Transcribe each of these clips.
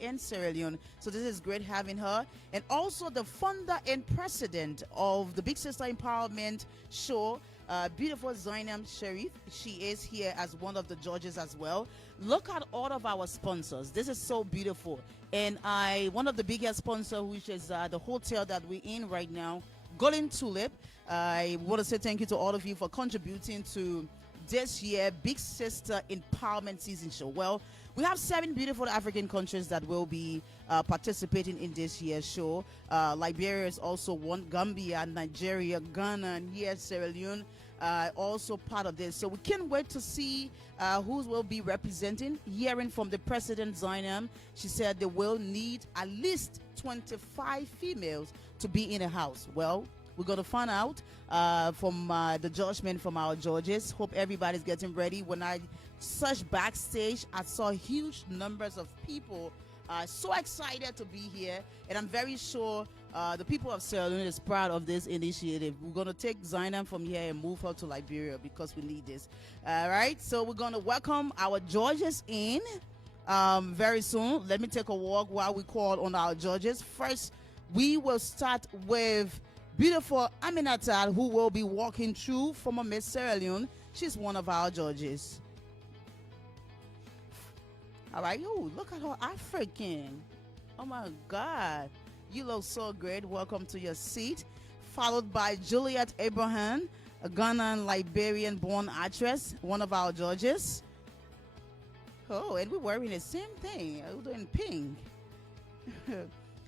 in Sierra Leone. So this is great having her. And also the founder and president of the Big Sister Empowerment Show, beautiful Zainab Sharif. She is here as one of the judges as well. Look at all of our sponsors. This is so beautiful. And one of the biggest sponsors, which is the hotel that we're in right now, Golden Tulip. I want to say thank you to all of you for contributing to this year Big Sister Empowerment Season Show. Well, we have 7 beautiful African countries that will be participating in this year's show. Liberia is also one, Gambia, Nigeria, Ghana, and here Sierra Leone also part of this. So we can't wait to see who will be representing. Hearing from the president, Zainab, she said they will need at least 25 females to be in a house. Well, we're going to find out from the judgment from our judges. Hope everybody's getting ready. When I searched backstage, I saw huge numbers of people so excited to be here. And I'm very sure the people of Sierra Leone is proud of this initiative. We're going to take Zainab from here and move her to Liberia because we need this. All right, so we're going to welcome our judges in very soon. Let me take a walk while we call on our judges. First, we will start with beautiful Aminata, who will be walking through former Miss Sierra Leone. She's one of our judges. All right, oh, look at her African. Oh my God, you look so great. Welcome to your seat. Followed by Juliet Abraham, a Ghanaian Liberian-born actress, one of our judges. Oh, and we're wearing the same thing. We're doing pink.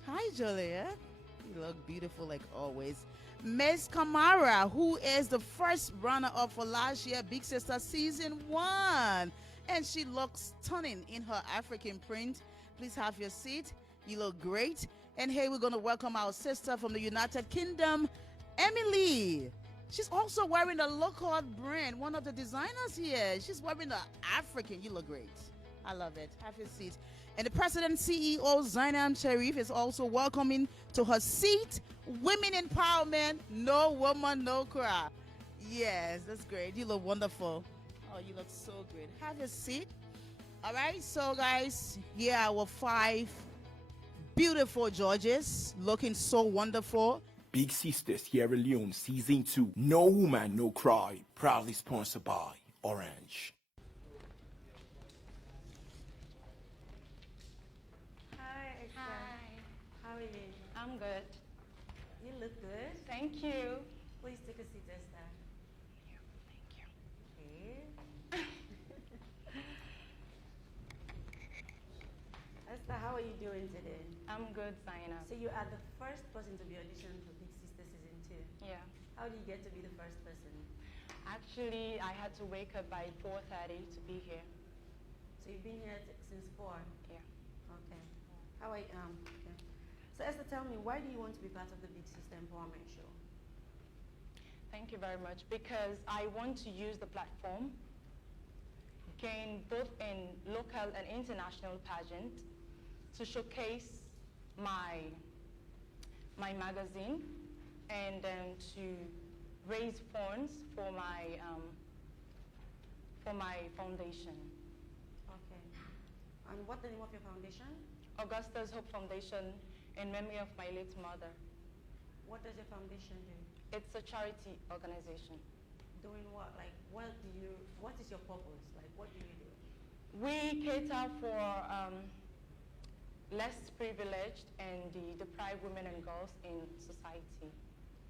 Hi, Juliet. You look beautiful like always. Miss Kamara, who is the first runner-up for last year Big Sister Season 1. And she looks stunning in her African print. Please have your seat. You look great. And hey, we're going to welcome our sister from the United Kingdom, Emily. She's also wearing a local brand, one of the designers here. She's wearing the African. You look great. I love it. Have your seat. And the president CEO, Zainab Sharif, is also welcoming to her seat women empowerment, no woman, no cry. Yes, that's great. You look wonderful. Oh, you look so great. Have a seat. All right, so guys, here are our 5 beautiful judges looking so wonderful. Big Sister Sierra Leone Season 2, No Woman, No Cry, proudly sponsored by Orange. How are you? I'm good. You look good. Thank you. Please take a seat, Esther. Thank you. Okay. Esther, how are you doing today? I'm good, Zainab. So you are the first person to be auditioned for Big Sister Season 2. Yeah. How do you get to be the first person? Actually, I had to wake up by 4:30 to be here. So you've been here since 4? Yeah. Okay. How are you? Okay. So Esther, tell me, why do you want to be part of the Big Sister Empowerment Show? Thank you very much. Because I want to use the platform, gain both in local and international pageant, to showcase my magazine, and to raise funds for my foundation. Okay. And what's the name of your foundation? Augusta's Hope Foundation, in memory of my late mother. What does your foundation do? It's a charity organization. Doing what? Like, what is your purpose? Like, what do you do? We cater for less privileged and the deprived women and girls in society.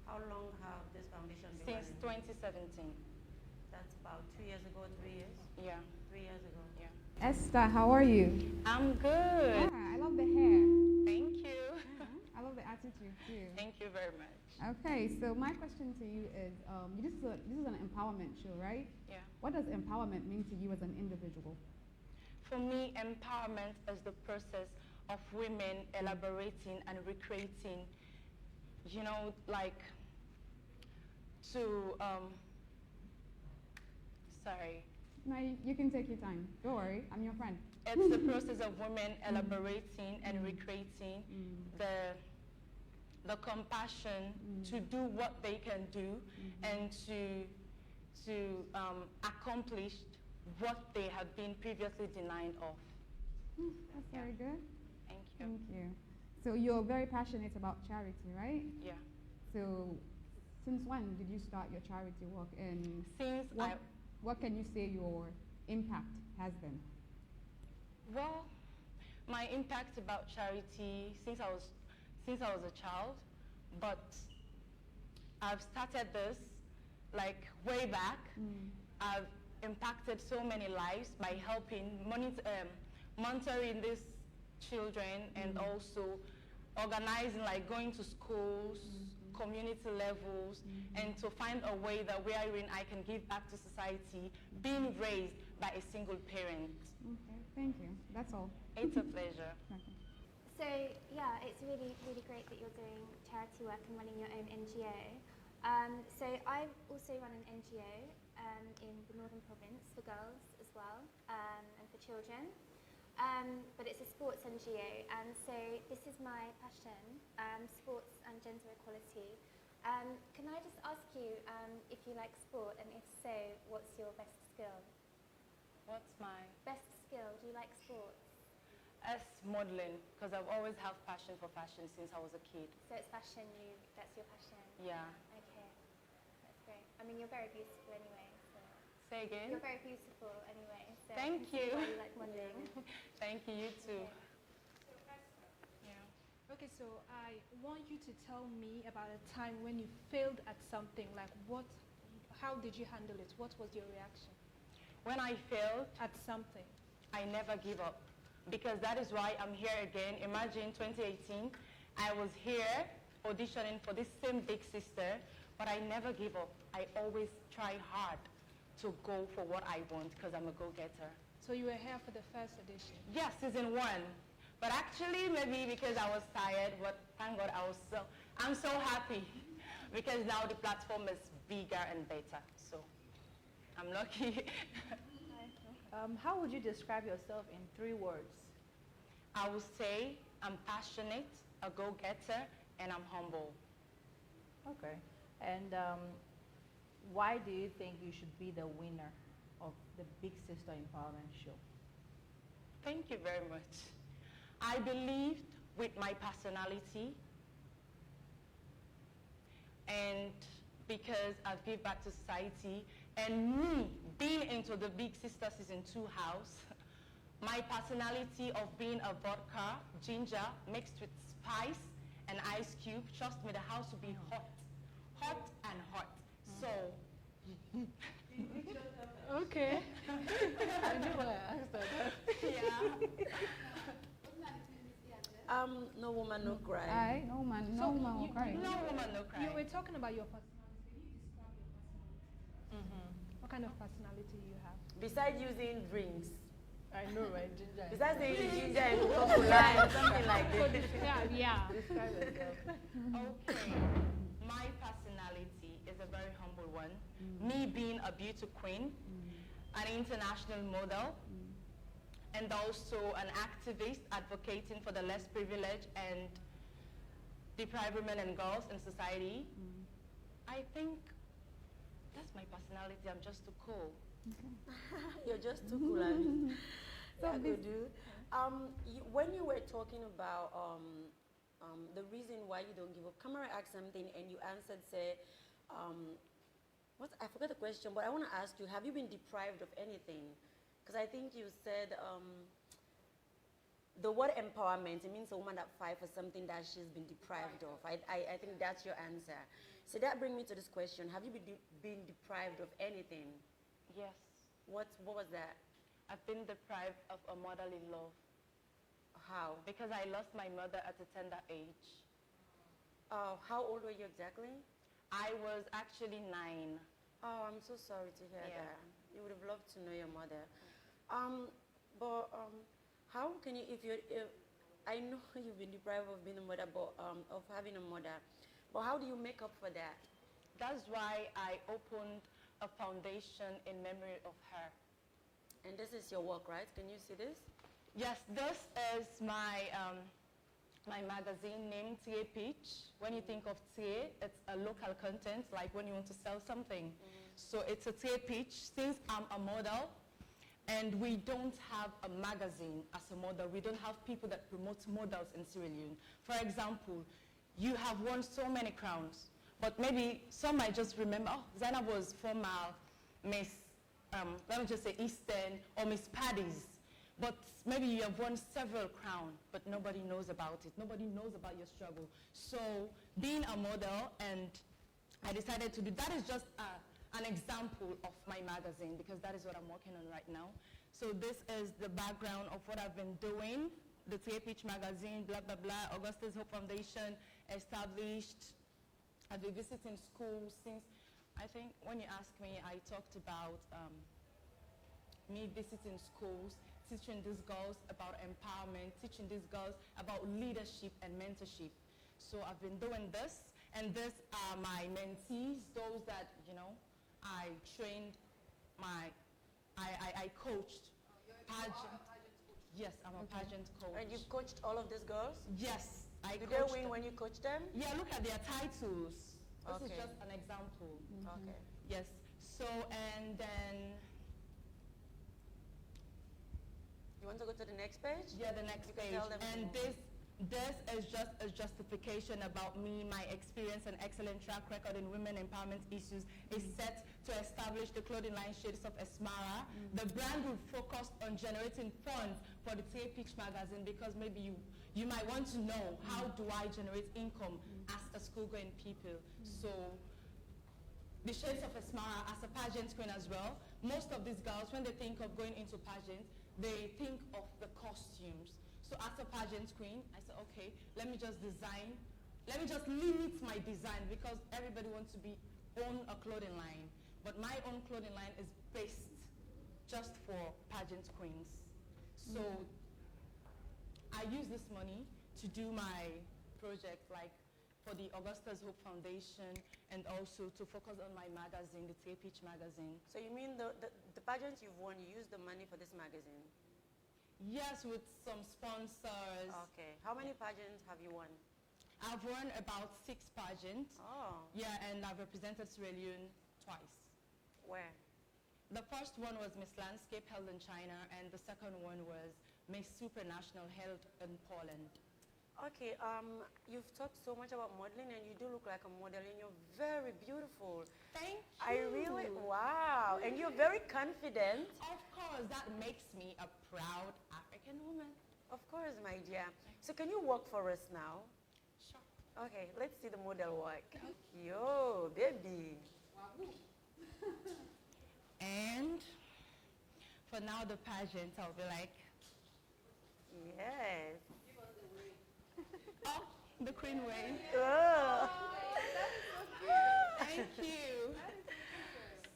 How long have this foundation been Since running? 2017. That's about 2 years ago, 3 years? Yeah. 3 years ago. Yeah. Esther, how are you? I'm good. Yeah, I love the hair. Thank you. I love the attitude too. Thank you very much. Okay, so my question to you is, this is an empowerment show, right? Yeah. What does empowerment mean to you as an individual? For me, empowerment is the process of women elaborating and recreating, you know, like to, sorry. No, you can take your time. Don't worry, I'm your friend. It's the process of women elaborating and recreating the compassion to do what they can do and to accomplish what they have been previously denied of. That's very good. Thank you. Thank you. So you're very passionate about charity, right? Yeah. So since when did you start your charity work, and Since what can you say your impact has been? well, my impact about charity since I was a child, but I've started this like way back. I've impacted so many lives by helping monitoring these children and also organizing, like going to schools, community levels, and to find a way that wherein I can give back to society, being raised by a single parent. Okay, thank you. That's all. It's a pleasure. Okay. So yeah, it's really, really great that you're doing charity work and running your own NGO. So I also run an NGO in the Northern Province for girls as well, and for children. But it's a sports NGO, and so this is my passion, sports and gender equality. Can I just ask you if you like sport, and if so, what's your best skill? What's my Best skill, do you like sports? modeling? Because I've always had passion for fashion since I was a kid. So it's fashion, that's your passion? Yeah. Okay, that's great. I mean, you're very beautiful anyway. So. Say again? You're very beautiful anyway. So Thank I can see you. why you like modeling. Thank you, you too. Yeah. Okay, so I want you to tell me about a time when you failed at something. Like how did you handle it? What was your reaction When I failed, at something? I never give up, because that is why I'm here again. Imagine 2018, I was here auditioning for this same big sister, but I never give up. I always try hard to go for what I want, because I'm a go-getter. So you were here for the first edition. Yeah, season 1. But actually, maybe because I was tired, but thank God I'm so happy, because now the platform is bigger and better. So I'm lucky. How would you describe yourself in 3 words? I would say I'm passionate, a go-getter, and I'm humble. Okay. And why do you think you should be the winner of the Big Sister Empowerment Show? Thank you very much. I believed with my personality, and because I give back to society, and me being into the Big Sister Season 2 house, my personality of being a vodka, ginger, mixed with spice and ice cube, trust me, the house will be hot, hot and hot. So, Okay. I knew when I asked that. yeah. No woman, no cry. Aye, no man So will cry. No woman, no cry. You were talking about your personality. Can you describe your personality? What kind of personality you have? Besides using drinks, I know, right? Ginger. besides saying ginger and Coca-Cola and something like that. Yeah. Describe yourself. Okay, my personality is a very humble one. Me being a beauty queen, an international model, and also an activist advocating for the less privileged and deprived women and girls in society. I think that's my personality. I'm just too cool. You're just too cool, I mean. So Yeah, this- good dude. When you were talking about the reason why you don't give up, Kamara asked something and you answered, say, I forgot the question, but I want to ask you, have you been deprived of anything? Because I think you said the word empowerment, it means a woman that fights for something that she's been deprived of. I think that's your answer. So that brings me to this question. Have you been deprived of anything? Yes, What was that? I've been deprived of a motherly love How? because I lost my mother at a tender age. How old were you exactly? I was actually 9. Oh, I'm so sorry to hear Yeah. that. You would have loved to know your mother. How can you, if I know you've been deprived of being a mother, but of having a mother, but how do you make up for that? That's why I opened a foundation in memory of her. And this is your work, right? Can you see this? Yes, this is my magazine named TA Pitch. When you think of TA, it's a local content, like when you want to sell something. So it's a TA Pitch. Since I'm a model And we don't have a magazine as a model. We don't have people that promote models in Sierra Leone. For example, you have won so many crowns, but maybe some might just remember, oh, Zainab was former Miss, let me just say Eastern, or Miss Paddy's. But maybe you have won several crowns, but nobody knows about it. Nobody knows about your struggle. So being a model, and I decided to do, that is just an example of my magazine, because that is what I'm working on right now. So this is the background of what I've been doing. The 3H magazine, blah, blah, blah. Augustus Hope Foundation established. I've been visiting schools since, I think when you asked me, I talked about me visiting schools, teaching these girls about empowerment, teaching these girls about leadership and mentorship. So I've been doing this, and these are my mentees, those that, you know, I trained, I coached. Pageant. Yes, I'm a pageant coach. And you've coached all of these girls? Yes, I Do coached they win them. when you coach them? Yeah, look at their titles. This is Okay. just an example. Okay. Yes, so, and then, You want to go to the next page? yeah, the next You can page. tell them And more. this is just a justification about me, my experience and excellent track record in women empowerment issues is set to establish the clothing line Shades of Esmara. The brand will focus on generating funds for the Tay Peach magazine, because maybe you might want to know, how do I generate income as a school-going people? So the Shades of Esmara as a pageant queen as well. Most of these girls, when they think of going into pageants, they think of the costumes. So as a pageant queen, I said, okay, let me just limit my design, because everybody wants to own a clothing line. But my own clothing line is based just for pageant queens. So I use this money to do my project, like for the Augustus Hope Foundation, and also to focus on my magazine, the Tay Peach magazine. So you mean the pageants you've won, you use the money for this magazine? Yes, with some sponsors. Okay. How many pageants have you won? I've won about 6 pageants. Oh. Yeah, and I've represented Sierra Leone twice. Where? The first one was Miss Landscape held in China, and the second one was Miss Supranational held in Poland. Okay, you've talked so much about modeling, and you do look like a model, and you're very beautiful. Thank you. I really, wow. And you're very confident. Of course, that makes me a proud African woman. Of course, my dear. So can you work for us now? Sure. Okay, let's see the model work. Yo, baby. And for now, the pageant, I'll be like, Yes. oh, the queen wave. Oh. Thank you.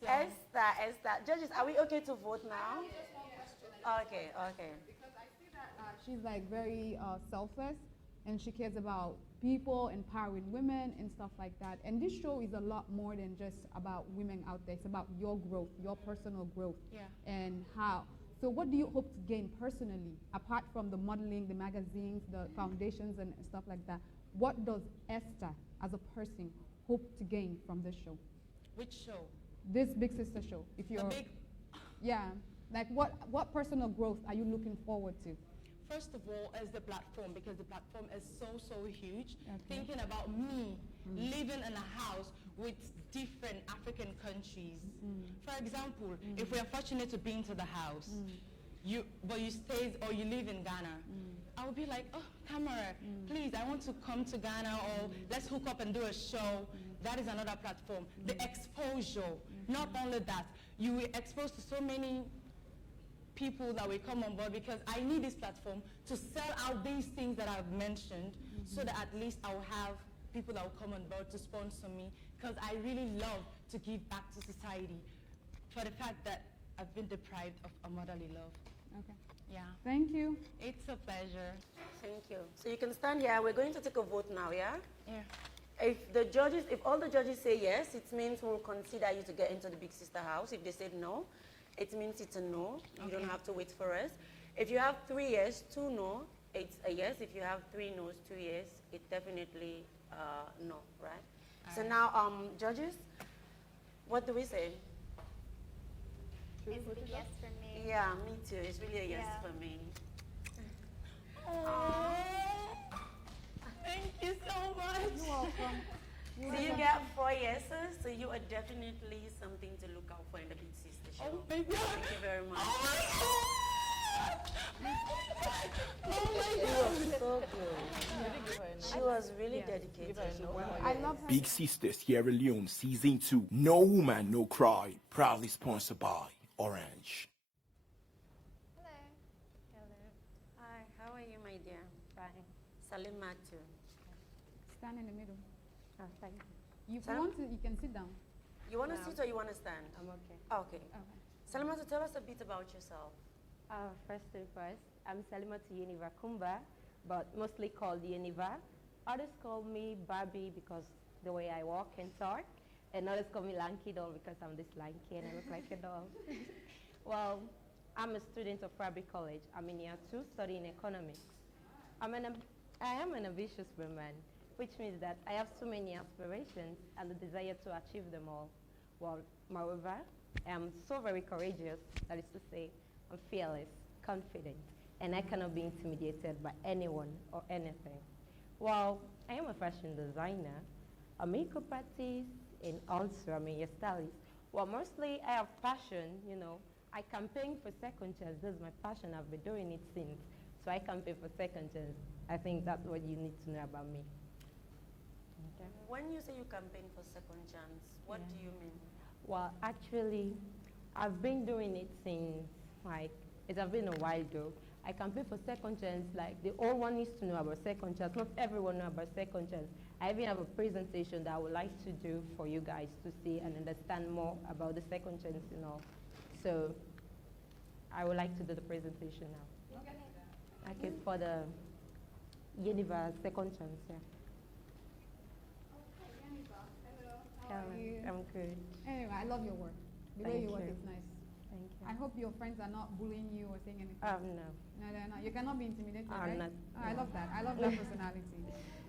So, Esther. Judges, are we okay to vote now? Okay. Because I see that she's like very selfless, and she cares about people, empowering women and stuff like that. And this show is a lot more than just about women out there. It's about your growth, your personal growth. Yeah. And how. So what do you hope to gain personally, apart from the modeling, the magazines, the foundations and stuff like that? What does Esther, as a person, hope to gain from this show? which show? This Big Sister show. If you're, yeah, like what personal growth are you looking forward to? First of all, is the platform, because the platform is so huge. Okay. Thinking about me living in a house with different African countries. For example, if we are fortunate to be into the house, but you stay or you live in Ghana, I would be like, oh, camera, please, I want to come to Ghana, or let's hook up and do a show. That is another platform. The exposure, not only that, you will expose to so many people that will come on board, because I need this platform to sell out these things that I've mentioned, so that at least I'll have people that will come on board to sponsor me, because I really love to give back to society for the fact that I've been deprived of a motherly love. Okay. Yeah. Thank you. It's a pleasure. Thank you. So you can stand here. We're going to take a vote now, yeah? Yeah. If all the judges say yes, it means we'll consider you to get into the Big Sister house. If they said no, it means it's a no. You don't have to wait for us. If you have 3 yes, 2 no, it's a yes. If you have 3 no's, 2 yes, it's definitely no, right? So now, judges, what do we say? It's a big yes from me. Yeah, me too. It's really a yes Yeah. for me. Thank you so much. You're welcome. So you get 4 yeses, so you are definitely something to look out for in the Big Sister show. Oh my God. Thank you very much. Oh my God. So good. She was really dedicated. I love her. Big Sister Sierra Leone Season 2. No Woman, No Cry. Proudly sponsored by Orange. Hello. Hi, how are you, my dear? Fine. Salimatu. Stand in the middle. Oh, thank you. If you Sam? want to, you can sit down. You want to No. sit or you want to stand? I'm okay. Okay. Okay. Salimatu, tell us a bit about yourself. First thing first, I'm Salimatu Yeniva Kumba, but mostly called Yeniva. Others call me Barbie because the way I walk and talk, and others call me Lanky Doll because I'm this lanky and I look like a doll. Well, I'm a student of Fabric College. I'm in year 2 studying economics. I am an ambitious woman, which means that I have so many aspirations and the desire to achieve them all. Well, moreover, I'm so very courageous, that is to say, I'm fearless, confident, and I cannot be intimidated by anyone or anything. Well, I am a fashion designer, a makeup artist, and also I'm a hairstylist. Well, mostly I have passion, you know. I campaign for second chance. This is my passion. I've been doing it since. So I campaign for second chance. I think that's what you need to know about me. Okay. When you say you campaign for second chance, what Yeah. do you mean? Well, actually, I've been doing it since, like, it has been a while though. I campaign for second chance, like, the old one needs to know about second chance. Not everyone knows about second chance. I even have a presentation that I would like to do for you guys to see and understand more about the second chance, you know. So, I would like to do the presentation now. Okay, for the Universe second chance, yeah. How are you? I'm good. Anyway, I love your work. The way Thank you work you. is nice. Thank you. I hope your friends are not bullying you or saying anything. No. No, they're not. You cannot be intimidated, I'm right? not. Oh, I love that. I love that personality.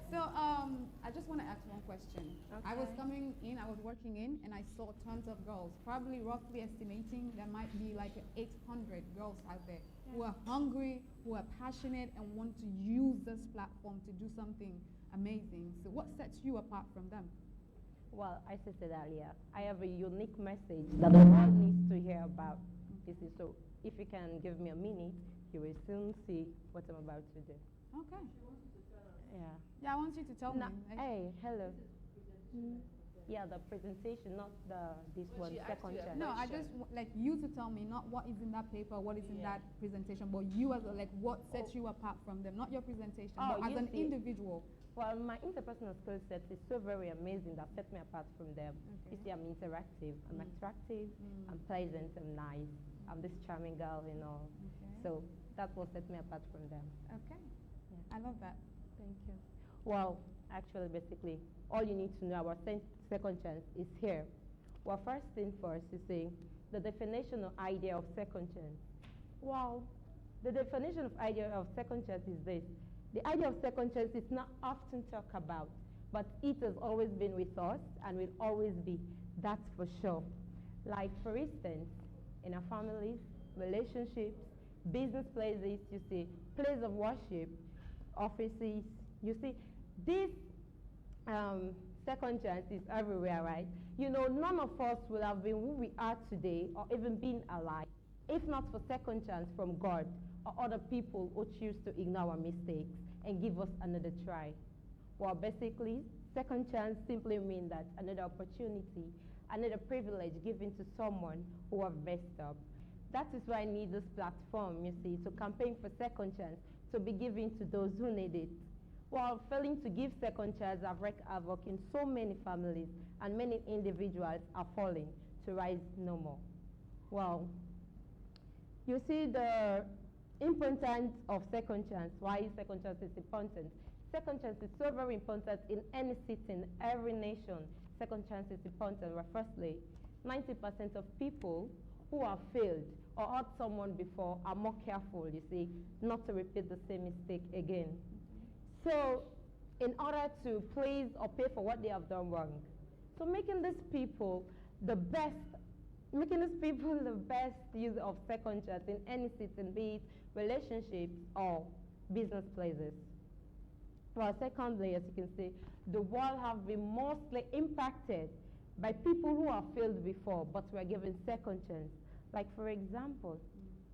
So, I just want to ask one question. I was Okay. coming in, I was working in, and I saw tons of girls. Probably roughly estimating there might be like 800 girls out there who are hungry, who are passionate, and want to use this platform to do something amazing. So, what sets you apart from them? Well, I said earlier, I have a unique message that the world needs to hear about. You see, so if you can give me a minute, you will soon see what I'm about to do. Okay. Yeah. Yeah, I want you to tell No, me. hey, hello. Yeah, the presentation, not this one, second chance. No, I just like you to tell me not what is in that paper, what is in that presentation, but you as like what sets you apart from them, not your presentation, Oh, but as you an see. individual. Well, my interpersonal skill set is so very amazing that set me apart from them. You see, I'm interactive, I'm attractive, I'm pleasant, I'm nice, I'm this charming girl, you know. Okay. So that's what set me apart from them. Okay. Yeah. I love that. Thank you. Well, actually, basically, all you need to know about second chance is here. Well, first thing first, you see, the definition of idea of second chance. Well, the definition of idea of second chance is this. The idea of second chance is not often talked about, but it has always been with us and will always be, that's for sure. Like, for instance, in our families, relationships, business places, you see, place of worship, offices, you see, this second chance is everywhere, right? You know, none of us would have been who we are today or even been alive if not for second chance from God or other people who choose to ignore our mistakes and give us another try. Well, basically, second chance simply means that another opportunity, another privilege given to someone who have messed up. That is why I need this platform, you see, to campaign for second chance, to be given to those who need it. While failing to give second chance have wreaked havoc in so many families, and many individuals are falling to rise no more. Well, you see the importance of second chance. Why second chance is important? Second chance is so very important in any city, in every nation. Second chance is important. Well, firstly, 90% of people who have failed or hurt someone before are more careful, you see, not to repeat the same mistake again. So, in order to please or pay for what they have done wrong, so making these people the best, making these people the best use of second chance in any setting, be it relationships or business places. Well, secondly, as you can see, the world have been mostly impacted by people who have failed before, but were given second chance. Like, for example,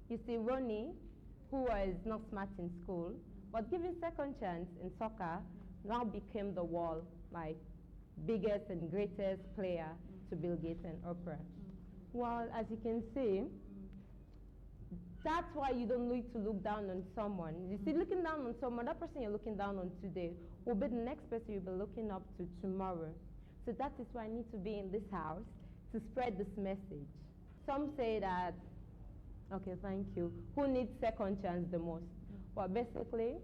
you see Ronnie, who was not smart in school, but given second chance in soccer, now became the world, like, biggest and greatest player to Bill Gates and Oprah. Well, as you can see, that's why you don't need to look down on someone. You see, looking down on someone, that person you're looking down on today will be the next person you'll be looking up to tomorrow. So that is why I need to be in this house to spread this message. Some say that, okay, thank you, who needs second chance the most? Well, basically,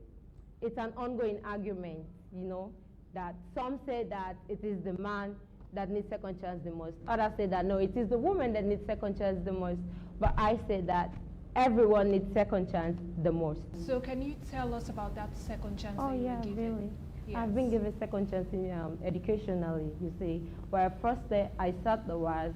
it's an ongoing argument, you know, that some say that it is the man that needs second chance the most. Others say that, no, it is the woman that needs second chance the most. But I say that everyone needs second chance the most. So can you tell us about that second chance Oh, that you yeah, were given? really. Yes. I've been given second chance in, educationally, you see. Where first I sat the was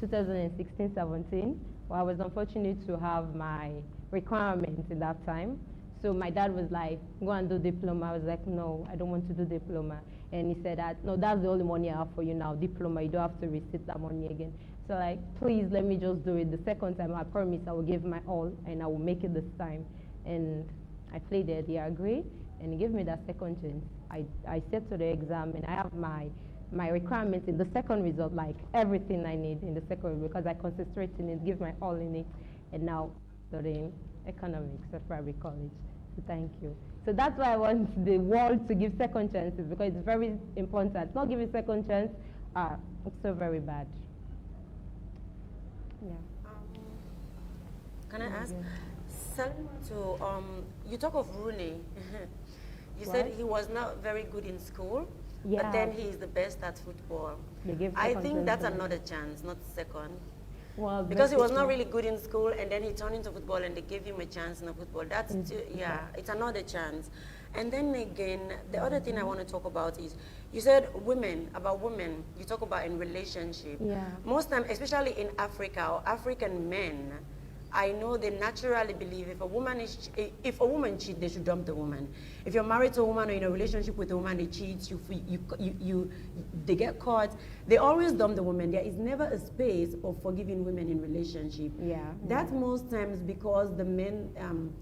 2016-17, where I was unfortunate to have my requirements in that time. So my dad was like, go and do diploma. I was like, no, I don't want to do diploma. And he said that, no, that's the only money I have for you now, diploma. You don't have to receipt that money again. So like, please let me just do it. The second time, I promise I will give my all and I will make it this time. And I pleaded, he agreed, and he gave me that second chance. I sat to the exam and I have my requirements in the second result, like everything I need in the second, because I concentrate in it, give my all in it, and now studying economics at private college. So thank you. So that's why I want the world to give second chances, because it's very important. Not giving second chance, it's so very bad. Yeah. Can I ask? Selling to, you talk of Rooney. You said he was not very good in school, but then he is the best at football. I think that's another chance, not second. Well, because he was not really good in school, and then he turned into football, and they gave him a chance in the football. That's it's another chance. And then again, the other thing I want to talk about is, you said women, you talk about in relationship. Yeah. Most time, especially in Africa or African men, I know they naturally believe if a woman cheats, they should dump the woman. If you're married to a woman or in a relationship with a woman, they cheat, they get caught, they always dump the woman. There is never a space of forgiving women in relationship. Yeah. That's most times because the men,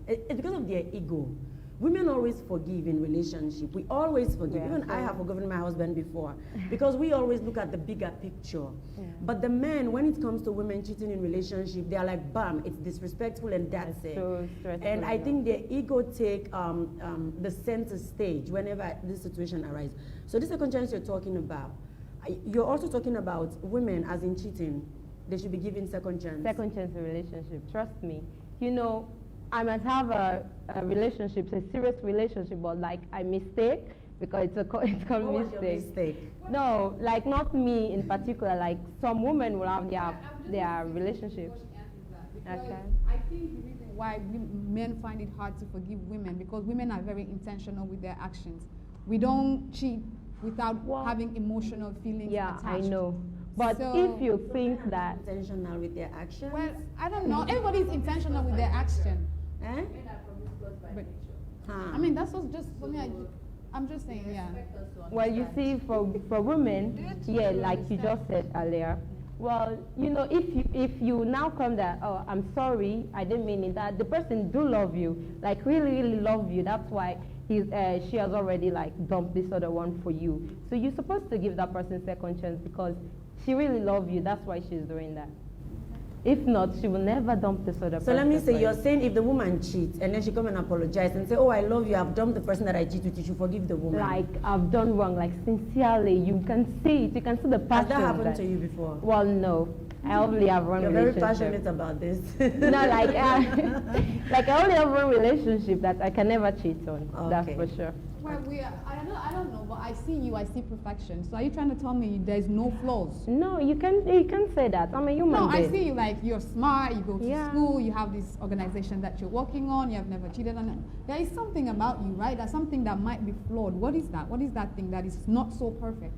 it's because of their ego. Women always forgive in relationship. We always forgive. Even I have forgiven my husband before because we always look at the bigger picture. Yeah. But the men, when it comes to women cheating in relationship, they are like, bam, it's disrespectful and that's it. So stressful. And I think their ego take the center stage whenever this situation arises. So this second chance you're talking about, you're also talking about women as in cheating. They should be given second chance. Second chance in relationship. Trust me. You know, I might have a relationship, a serious relationship, but like I mistake because it's called mistake. What was your mistake? No, like not me in particular. Like some women will have their relationships. Okay. I think the reason why men find it hard to forgive women because women are very intentional with their actions. We don't cheat without having emotional feelings attached. I know. But so, if you think that intentional with their actions, well, I don't know. Everybody's intentional with their action. Eh? But, I mean, that's just for me. I'm just saying, yeah. Well, you see, for women, like you just said earlier. Well, you know, if you now come that, oh, I'm sorry, I didn't mean it. That the person do love you, like really love you. That's why she has already like dumped this other one for you. So you're supposed to give that person second chance because she really loves you. That's why she's doing that. If not, she will never dump this other person. So let me say, you're saying if the woman cheats and then she come and apologize and say, oh, I love you, I've dumped the person that I cheat with, you should forgive the woman. Like, I've done wrong, like sincerely, you can see it, you can see the passion. Has that happened to you before? Well, no. I only have one relationship. You're very passionate about this. No, like, like I only have one relationship that I can never cheat on, that's for sure. Well, I don't know, but I see perfection. So are you trying to tell me there's no flaws? No, you can say that. I'm a human being. No, I see you like you're smart, you go to school, you have this organization that you're working on, you have never cheated on it. There is something about you, right? There's something that might be flawed. What is that? What is that thing that is not so perfect?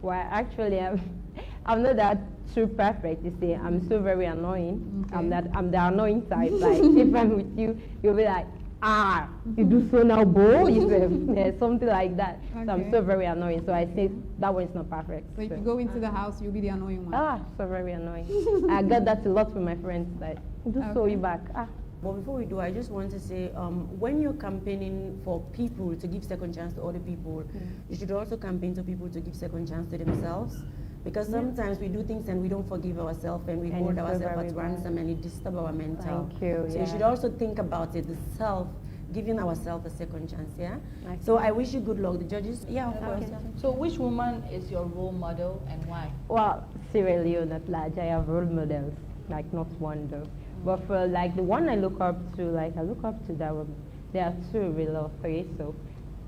Well, actually, I'm not that too perfect. You see, I'm so very annoying. Okay. I'm the annoying type. Like if I'm with you, you'll be like, you do so now, Bo. You say, yeah, something like that. Okay. So I'm so very annoying. So I think that one is not perfect. So if you go into the house, you'll be the annoying one. So very annoying. I got that a lot from my friends. Like, do so you back. But before we do, I just want to say, when you're campaigning for people to give second chance to other people, you should also campaign to people to give second chance to themselves. Because sometimes we do things and we don't forgive ourselves and we hold ourselves at ransom and it disturbs our mental. Thank you. So you should also think about it, the self, giving ourselves a second chance, yeah? Okay. So I wish you good luck, the judges. Yeah, of course. So which woman is your role model and why? Well, Sierra Leone at large, I have role models, like not one though. But for like the one I look up to, that woman. There are two really or three. So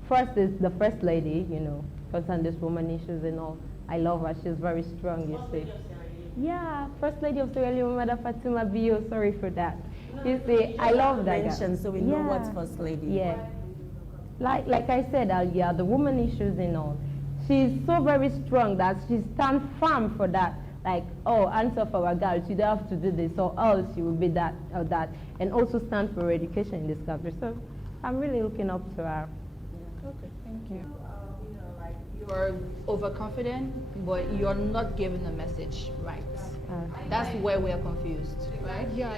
first is the first lady, you know, concern this woman issues and all. I love her. She's very strong, you see. Yeah, First Lady of Sierra Leone, Mother Fatima Bio. Sorry for that. You see, I love that guy. So we know what's First Lady. Yeah. Like I said earlier, the woman issues and all. She's so very strong that she stands firm for that. Like, answer for our girls, you don't have to do this, or else you will be that or that. And also stand for education in this country. So I'm really looking up to her. Yeah. Okay, thank you. You're overconfident, but you're not giving the message right. That's where we are confused, right? Yeah.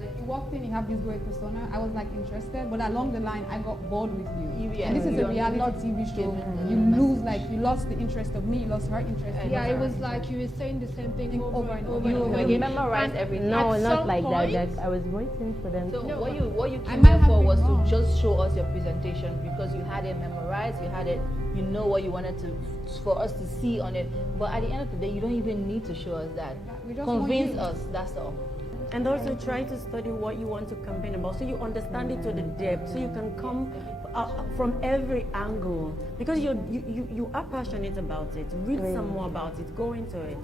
Like you walked in, you have this great persona. I was like interested, but along the line, I got bored with you. And this is a reality TV show. You lose, like you lost the interest of me, you lost her interest. Yeah, it was like you were saying the same thing over and over. You memorize everything. No, not like that. I was waiting for them. So what you came here for was to just show us your presentation because you had it memorized, you had it. You know what you wanted for us to see on it, but at the end of the day, you don't even need to show us that. Convince us, that's all. And also try to study what you want to campaign about, so you understand it to the depth, so you can come from every angle. Because you are passionate about it. Read some more about it. Go into it.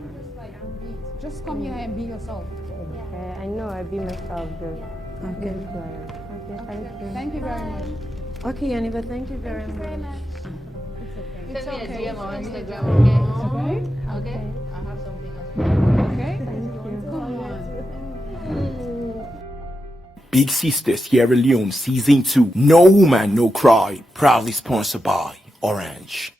Just come here and be yourself. Okay, I know I'll be myself. Okay. Thank you. Thank you very much. Okay, Aniva, thank you very much. Send me a DM on Instagram, okay? Okay. Okay. I have something else. Okay. Big Sister Sierra Leone Season 2. No Woman, No Cry. Proudly sponsored by Orange.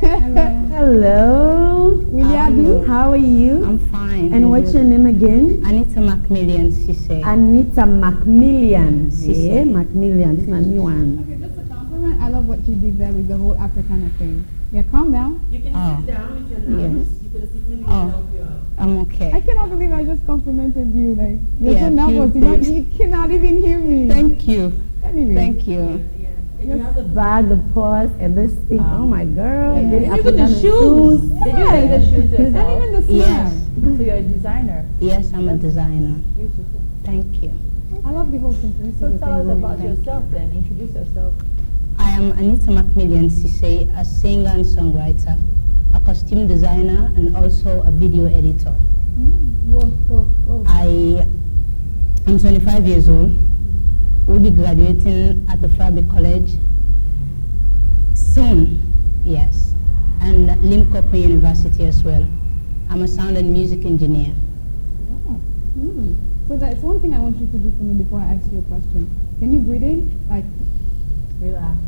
Hello. William, how are you? I'm fine. And what's your name again? Anita Macmillan, she said. Anita Macmillan. Yeah, Macmillan. This is my new one. okay, just a compliment. I love what you did there with the whole Africana thing. Yeah, calm down. You can sit down if you're nervous. You can sit, maybe help you out. I'm okay. I cannot believe I just complimented you. Like, you're so nervous. You cannot even hear me. Thank you. Anyway. Thank you. And you have the bag, the purse, and this thing. Oh my girl. Yeah. Even the shoes. Did you make the shoes yourself? And even the smile. Yes. So you're a designer? Yes, I'm a designer. Beautiful. Thank you. I love the whole simplicity. So tell us about yourself then. Introduce yourself. I am Anita Macmillan Sise, a singer and songwriter, a costume designer, and also a video editor. Whoa. I am 25 years old. Will be graduating at the Fabric College soon, yes, and Limpopo University as well. I'm a sound and music engineer. So that's one thing I want you to do for me before I ask you a question. Can you breathe in? Like, Relax.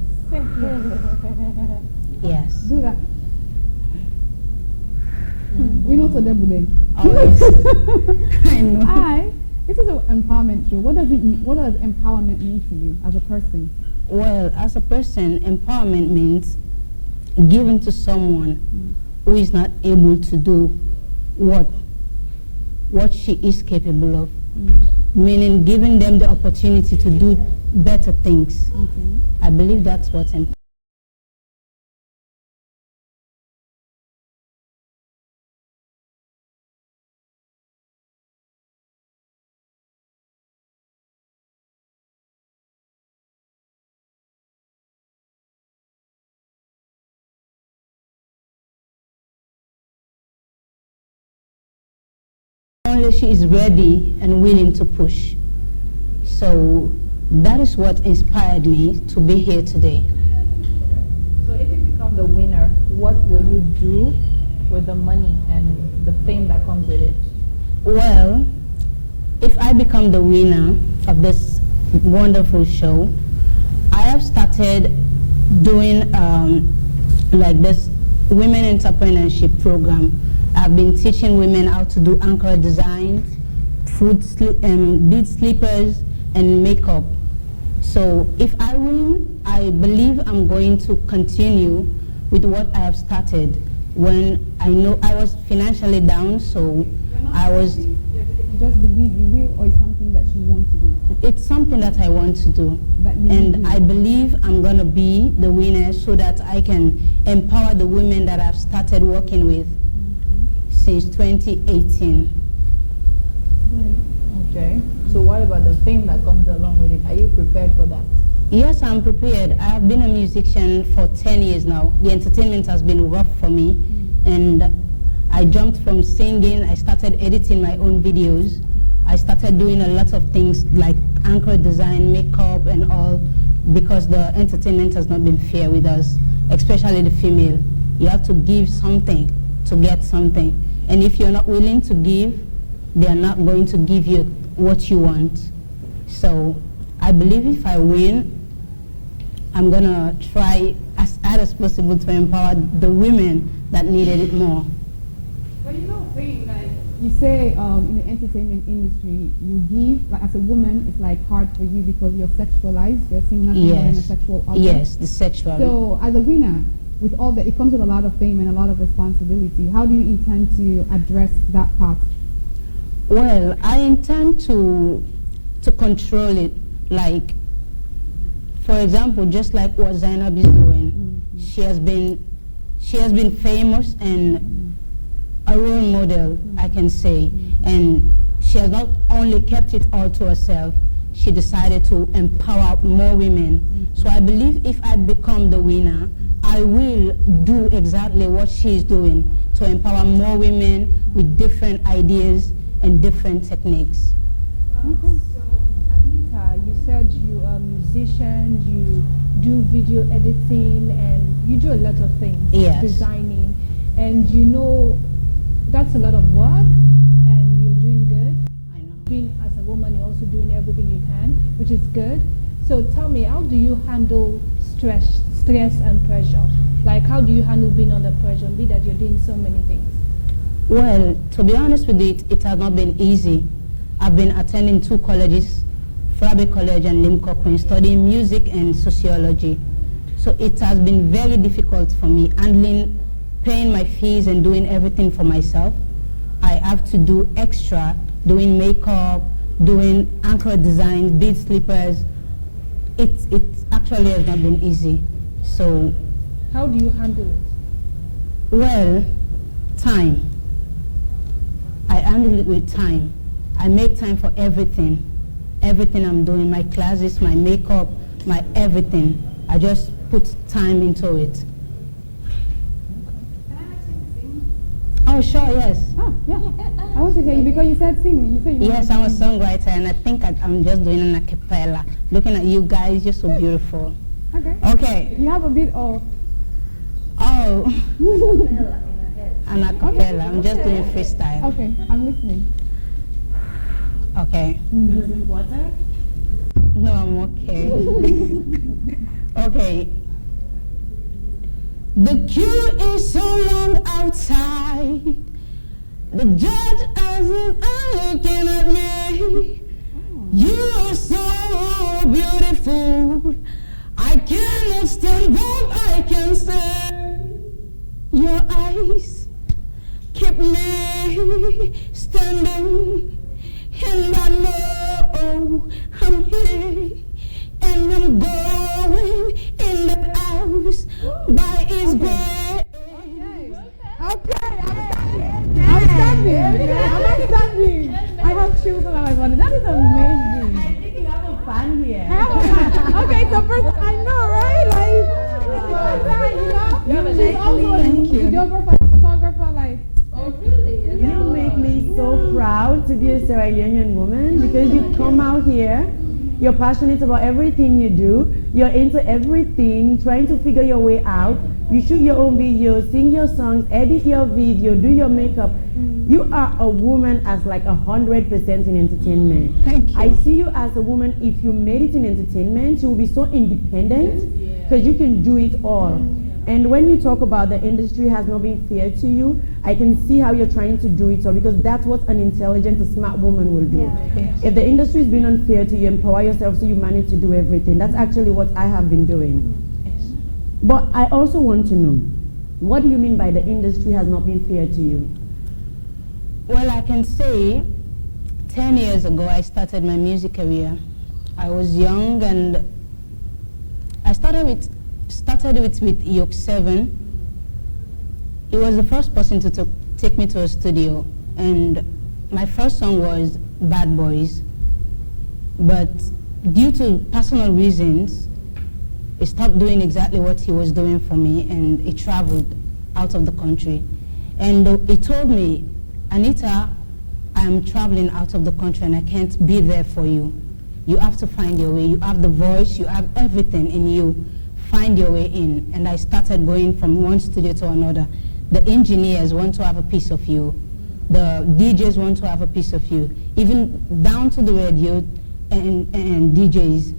Yes. do that. We know to Debude. Always. I know. This is an empowerment show. What does empowerment mean to you as a person? Well, as a person, empowerment means giving to someone who is not able to do what she is capable of. Meaning giving them the opportunity to do better things. Okay. I believe that's what's important. Only she is ready and willing to push. So that is what inspired me to be here today. So if you become the winner, what will you do with the money and the fame that comes with it? Well, if I become the winner of this wonderful show, I have started doing like this women entrepreneurship program. I've been teaching women how to do anchor designs, bead slippers, and makeup. So if I win, I believe I'm going to continue with what I have started. When I know I was financially down, so I was... You just believe you will, or it's something that you want to do? It's something that I want to do. And I believe I'm going to be the winner so that I can empower the women that I've started working with since 2018. Okay. So what about the fame that comes along with it? Are you prepared for that? Yes, I'm prepared. I have been a musician for 10 years now. The entertainment has been rough for me. And I jumped from singing. I started editing my own videos. I started doing a lot of things like anchor design, makeup, and all, because the entertainment has not been fair with us, especially the female. You have to give something to get something. And if you're not willing to give, they are not going to give you what you want. So I believe if I win, I'm going to try as hard as possible to empower the women that needed it more. But you know, like you say in the entertainment industry, you give, like as a woman, it's like hard for you because you're sexualized, you're seeing nothing more than a sexual object. Yes, the sexual. So as a winner, with all that, it comes with a lot of fame and a lot of responsibility. How do you intend to address that part? Well, I intend to control it. Like, for example, just like what Zainab is doing, she has been famous and a role model, I can say, and she has not only kept it all to herself. She decided to empower more women. So I believe if I become the winner, I will do exactly what she is doing to empower more women with different ideas and different techniques. So, Anita, you said you are a musician, you do video editing, and you do a lot of things, designing, and you know that's a lot of work, and you're doing good. I know. Being as a woman, you're also doing everything you can, which is good. So tell me, how do you handle stress and pressure? Like, how do you handle being under pressure, be that you're doing so many things? Well, to be honest with it, it has not been easy. I've been attending 2 colleges, Frabe College and Limco Queen, studying music and sociology. So it has been very difficult for me, handling, paying my fees and doing everything for myself. I have to do extra, doing makeup, doing anchor designs, bead slippers. It actually has not been easy. So, how do you handle it? Well, time. I handle it with time. I make time for everything. Everything I'm doing, my classes, my makeup, my everything. I just put time into it. Can I ask you to sing? Oh, sure, yes. Ah, yeah. I want to hear you because you said sing. You said you yes, I'm a songwriter, and I think I'm just doing an a cappella. Looking at you guys, you're so beautiful. Okay. Okay. You have a bit of... Oh. An a cappella. I'm just doing freestyle. Okay, I'm listening. Okay. Drink water? No, I'm okay. Okay. The queue is so long outside. The judge isn't looking at me. You are so beautiful. I cannot stand what I can say. Your eyes keep me standing. And I know I'm here, and I'm going in the house by His grace. Okay, I'm standing. I have shoes on my body. That is amazing. I think you have a fan here. I have a fan. Okay, it's the first I know, right? Like, you know? She's also a videographer, photographer, like. Oh, really? You make me so proud to be a Sierra Leonean woman because you come out here, you're passionate about everything you do, You're into everything, trying to figure your way out. You shoot your own videos, sing your songs, edit your video, do your makeup. You are a woman as like 100% in entertainment. Thank you. I see you as a woman, if you made it in entertainment, you will be so independent because you can do it all. And when you talk about the industry has not been fair to you, I can see how you're trying to do it all, because that's what an intelligent, a smart woman will do. If the industry has been unfair to you, empower yourself so you manage to do everything. That's actually what I have been doing. But I also want to know, what do you mean by the industry has not been fair to you? Well, I can say 10 years ago I started my music career. I was young and I started with Yoke 7. He was the first person to take me to a studio, and my first song was Bad Boys. But due to personal reasons, he stopped doing exactly what he was doing for me, and he traveled out of the country. And he told me, Anita, I am traveling out of the country and I can't be there for you. You have to find your way. You have the voice, you have everything in you. Find your way in. And I started going from one studio to another. The engineers want to have a piece of you. The DJs want to have a piece of you. Even down to the radio and DJs,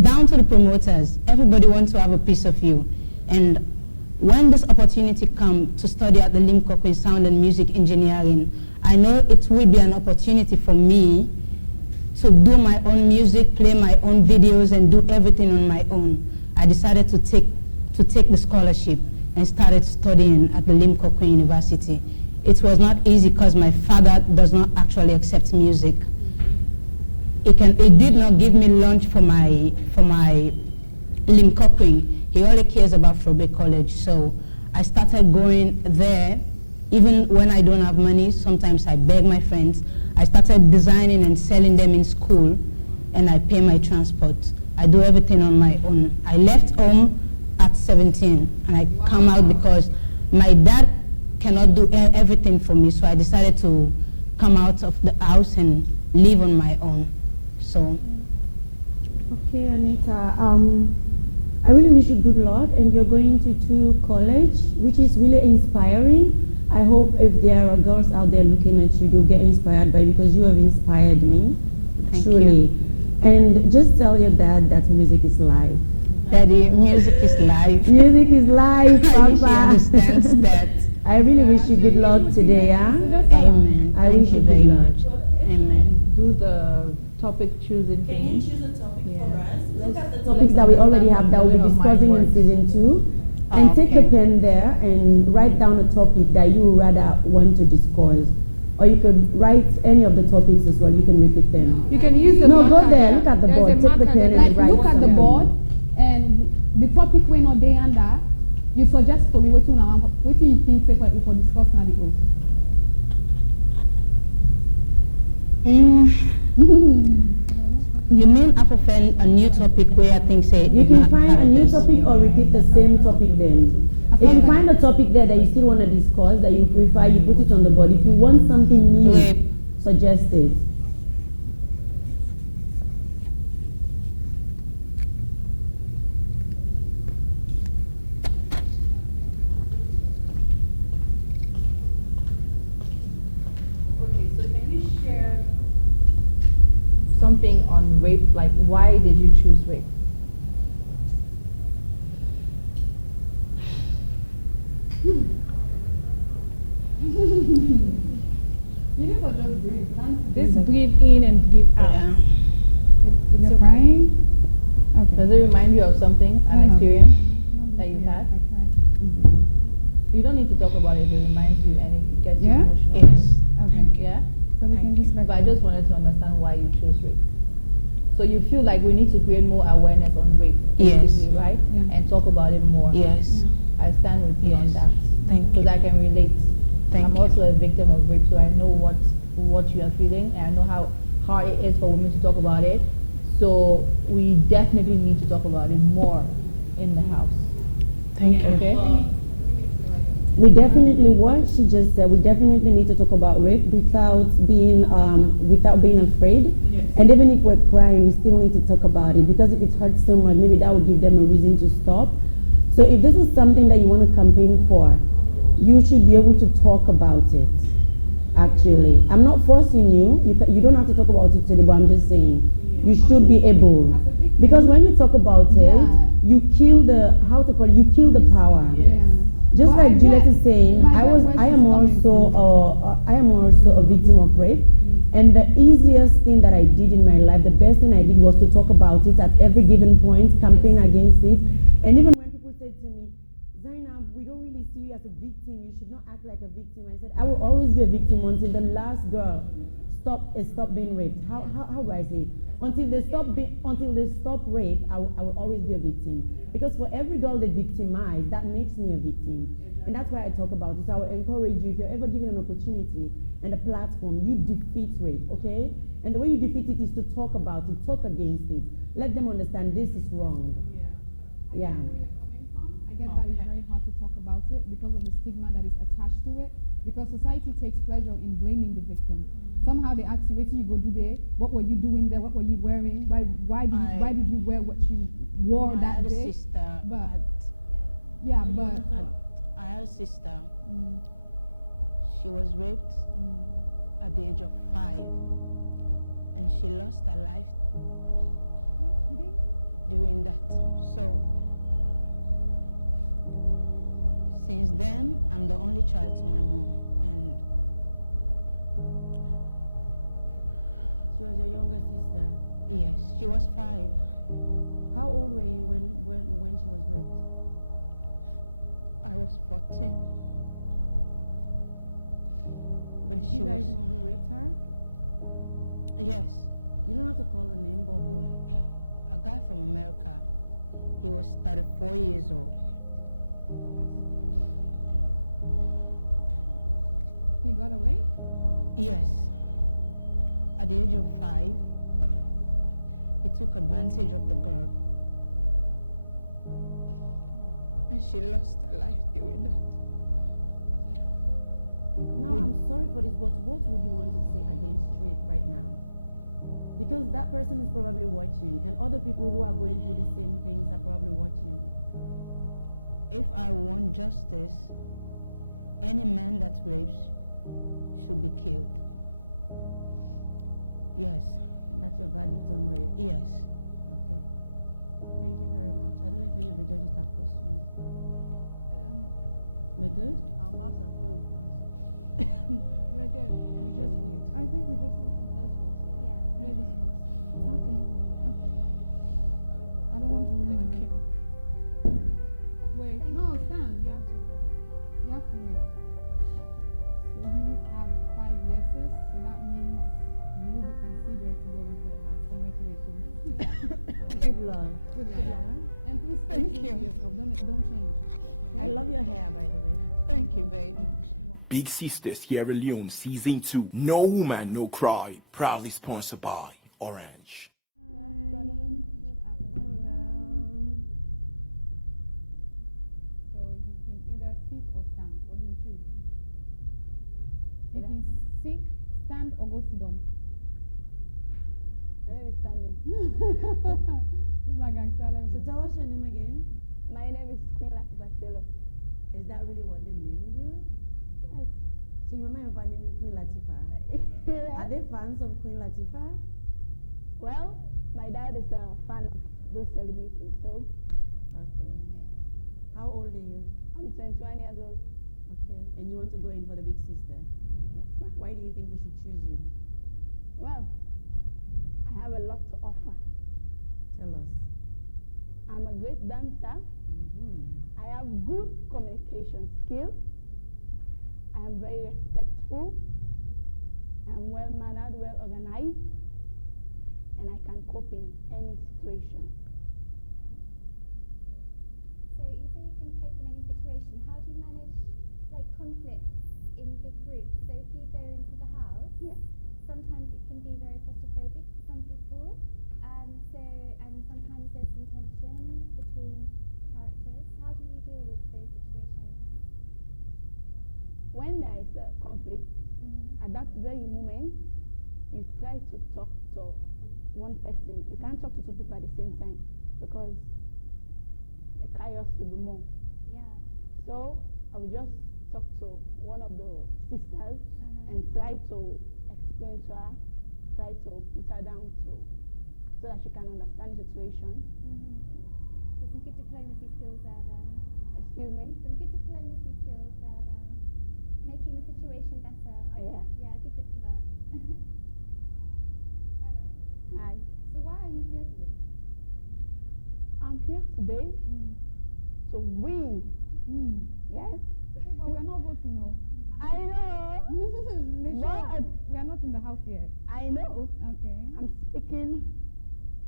down to the promoters, everybody wants to have a piece of you. And when this opportunity comes to study at the Lim Coquin Sound and Music Engineering, I know it will be an opportunity for me to do my own music, play my own videos, and do everything on my own. I decided to take the scholarship and started studying at the Lim Coquin University. It was not easy because my father does not actually accept music. He did not give me lunch for my Lim Coquin. He only cares about Frobe College. So I started going there. Even when I don't have money, sometimes I beg my friends. I started designing and selling them in school, and I pay my transport. I do everything on my own. I left home at 17, and I come out because my dad cannot do everything for me, so I decided to come out of the house and live on my own. So. Okay, Anita. I really wish you good luck, and you're going to college, which is really inspiring. I hope if there are girls out there looking at you, you'll get inspired by, because you have inspired me, truly. And just tell your dad that music is life. Daddy, music is life. Music is life, Papa. He understands that. I really wish you good luck today, yeah? Amen. I wish you very much. Amen. Do the topic choosing thing. Can you choose a topic for us? Look at the Topics that we already have that we'll be discussing in season 2. And take the pen there and write down a topic that you rather want to discuss. Or you could write any of the topics as well. You can repeat them. You can use the No, marker. go there. Look at the There's board. a Take the marker pen there. and Like, write look at the something. board, and the topic we're not there under, you suggest to me what you think say for discuss now the oath. You mean I find a new topic where I think say You can find a new topic or repeat the same topic then. If you find a topic there that you still want to discuss, that you prefer, you put it on the board. If you want something new, suggest it. Okay, so can you share something on rape? Like, why did you choose rape? You never just breathe. Just breathe in and breathe out. You're crying? Okay. Does it remind you of something, an experience that you've had? I cried easily. You don't need to talk about it if it reminds you and it gets you Yeah? emotional. Yes. Okay. Yeah? So we can just But I just wanted to understand why you chose rape. So you feel like we need to create more awareness on rape, Yes. basically, right? Yeah. And talk about it more. Yes. I stand with you on Yes. that. Thank you. Because I can relate. Thank I'm you. also a victim of rape, so I know what you are feeling, and I know how hard it is for women to talk about it. So we definitely need to talk about it more in the house. Thank you. Okay? We definitely what she just said. We definitely need to talk about rape without being afraid. Yes. And even if we're crying, we still need to talk about it, because if it hurts someone, maybe that will give them a reason to stop. So if this is something that you want to campaign for, you should be able to talk about it. Actually, I'm not forcing you. You don't have to talk about it today, but I'm just saying you should be able, because when you talk about it, you kill the you kill the power. Yeah. Just like Juliet is saying, I am also a victim of rape, and the easiest thing that I did in my life, the best thing I did, was to talk about it at every given point, campaign against it. And even when people said to me, Zainab, we don't really see you as a victim, you should not act like a victim, I said I will always be a victim until the last girl stop being raped. How do I say it? Until they stop rape, I will always be a victim. Because for every girl they victimize, that makes me a victim. And that's why I talk about it. So I will encourage you, if you're ever given an opportunity and a platform, you defeat rape, okay? And the way you defeat it is to talk about it, talk against it. Let them understand this is wrong. Yeah. I get that it's very hard to talk about it because of the stigma that is attached to it. Because society takes pleasure in blaming the victim. Somehow they ask you, what did you go do there? What were you doing there? What were you wearing? Why did you wear what you wore that day? I had a sister. She was raped at the age of 5, and she lost her life doing that. So since then, I'm the only child to my mom, and she was your younger sister? Yes, she was 5. How old were you when she was raped? I was 14. But did you guys know who raped her? Yes. You don't have to call her name, but who? A guy from America. He was 34 years old. He got away? Yes. At the age of 5, he took advantage of the girl. And she lost her life doing that. Now, I'm sorry for this, but what would you want to say against rape right now? Because that person is probably watching, and other people who are going through the same things are probably watching. If I want justice, any man that rapes should be killed. Yes. That's your verdict on rape? Yes. Okay. Thank you very much. I don't know if any of the judges have questions. We're good? Our marks are filled. We're good. Yeah, We just vote. I think we just need to vote. Yeah. We just vote. Okay. Okay. I don't want to ruin my makeup. Wait. No, stand. You have to. You have to wait. So you have 5 yeses. So that means you will be considered to go into the house. Congratulations. Good luck. Good luck. And please thank you. Yourself. Don't change. Okay? I love your hair, by the way. Thank you very much. Big Sister Sierra Leone Season 2. No Woman, No Cry. Proudly sponsored by Orange. So you can either sit or stand. What do you choose? You can sit, stand, or go sit down. Maybe standing. This is my gangster level. So tell us your name again. My name is Queen Latifah. Is that really what they named you? Yes. So you remember your name is Queen Latifah? Are they fans of Queen Latifah? Well, my dad is a fan of those celebrities, so. Okay. How old are you? I'm 21 years old. Okay. And you want to go in for the Big Sister? Yes, ma'am. Why do you think we should choose you? Well, I have a lot to offer. Tell us. I'm a great dancer. I have good communication skills. I am very respectful. I am well-mannered, well-organized, and I can cope in any situation. So you say you can cope in any situation. How do you manage like conflicts in big groups? So if you go into the house, sometimes it can be very claustrophobic for some people. And sometimes there's some tension between characters. How do you deal with those situations? when there is a conflict, at that very moment, you try to talk to one person. You can't talk to two people at the same time because the chaos will be more. Yeah. So I will just talk to one of the sisters and try to explain to her, try to put her down so that she can understand the situation. So some good diplomacy skills there then. Excuse me? Some good diplomacy skills there then. Making the situation better. Yeah. Yeah, good tip for that. Hello. Hi. So why are you here today? I'm here today to win. Yes. But we are not voting, no. I know. But we are not in the house yet. I know. Okay. I'm speaking.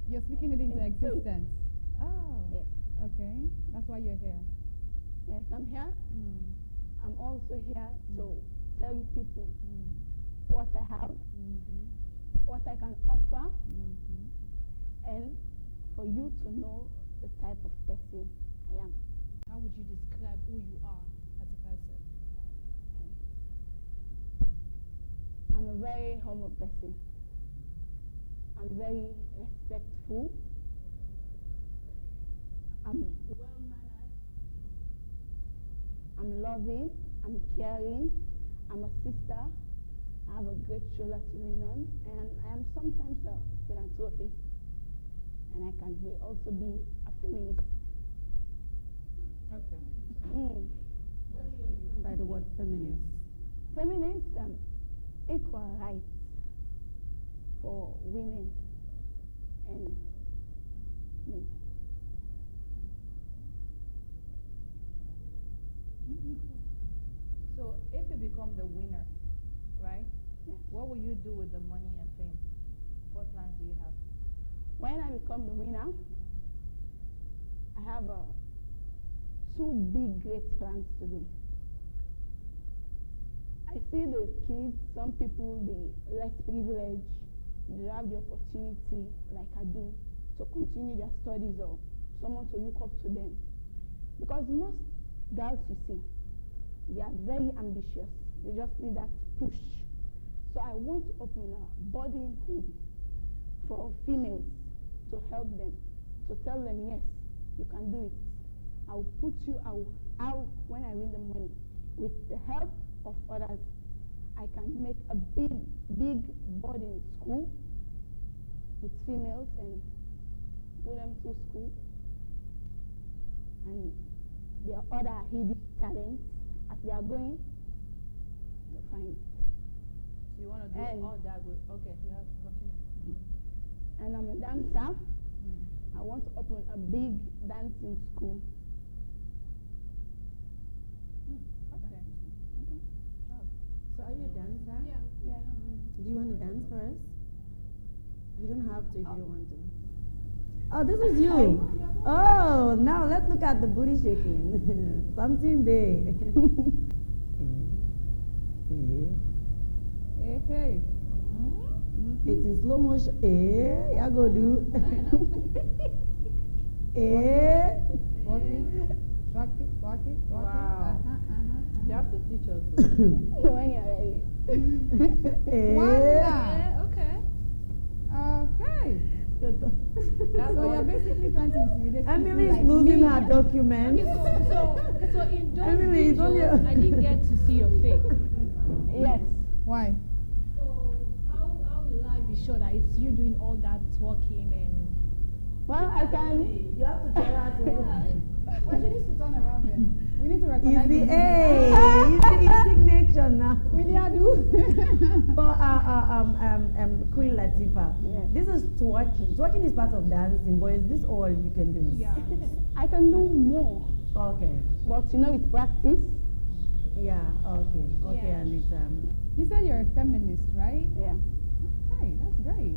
You're speaking it into existence. Oh. Yes. Okay. That's why you're here. Yes, I'm here. I'm also here to tell you people what I have, what I can offer, and for you to know the type of person I am. How would you describe who you are as a person? I'm a very humble person. I'm very respectful. I'm well-mannered. I'm loving. I'm caring. I'm a sister. I have a great shoulder to lean on. And I am sometimes a philanthropist. And I can also be a feminist. Okay. By the word feminist. Feminist, equal rights for women and men. So if you become the winner, right? Yeah. What will you do with the money and fame? What plans do you have? When I become the winner, I have two big great plans to do. I see the kids, some people, the less privileged, they have the opportunity, like I do, to continue their studies or someone to look up to them. Because most girls you see, they are very ambitious. They just need that push. So I want to open a boarding home for females to help them, to tell them, yes, you can do it. I will put you out when I win the money. With the help of others, I can make a big boarding school with females and put them through school. And there are other hidden talents. As they are going, they'll find it. So you want to do all that with, okay, you have to continue. And I'm a dancer. I want to open a big dancing school. Okay. So are you a dancer? Yeah. Do you want to dance for us? You don't have to if you don't want to. Oh, this is you. Oh, now let's look at the booty shaking. Something there. Hey. It's in slow motion. I go do. Walk it. Wow. You have to teach us. When you're ready. Okay. So you're basically trying to intimidate Emily is like losing me. her document. So in those Emily, it's only videos, I didn't get to see your face. Yes. Why? So how will I be sure that it's you doing all that twerking and? Well, I can. You have to tell her to. Well, she needs to turn around then. We need to recognize Easy, it. it's signature now. Will you do? For Queen Latifah, this is twerking. Twerking is part of dancing, but is this all you can do? Yeah. I can do more. Okay. But you know, it's practice. Yeah. Okay. Okay. Yeah. And it's You said you're a feminist, right? Yeah. Okay, that's great.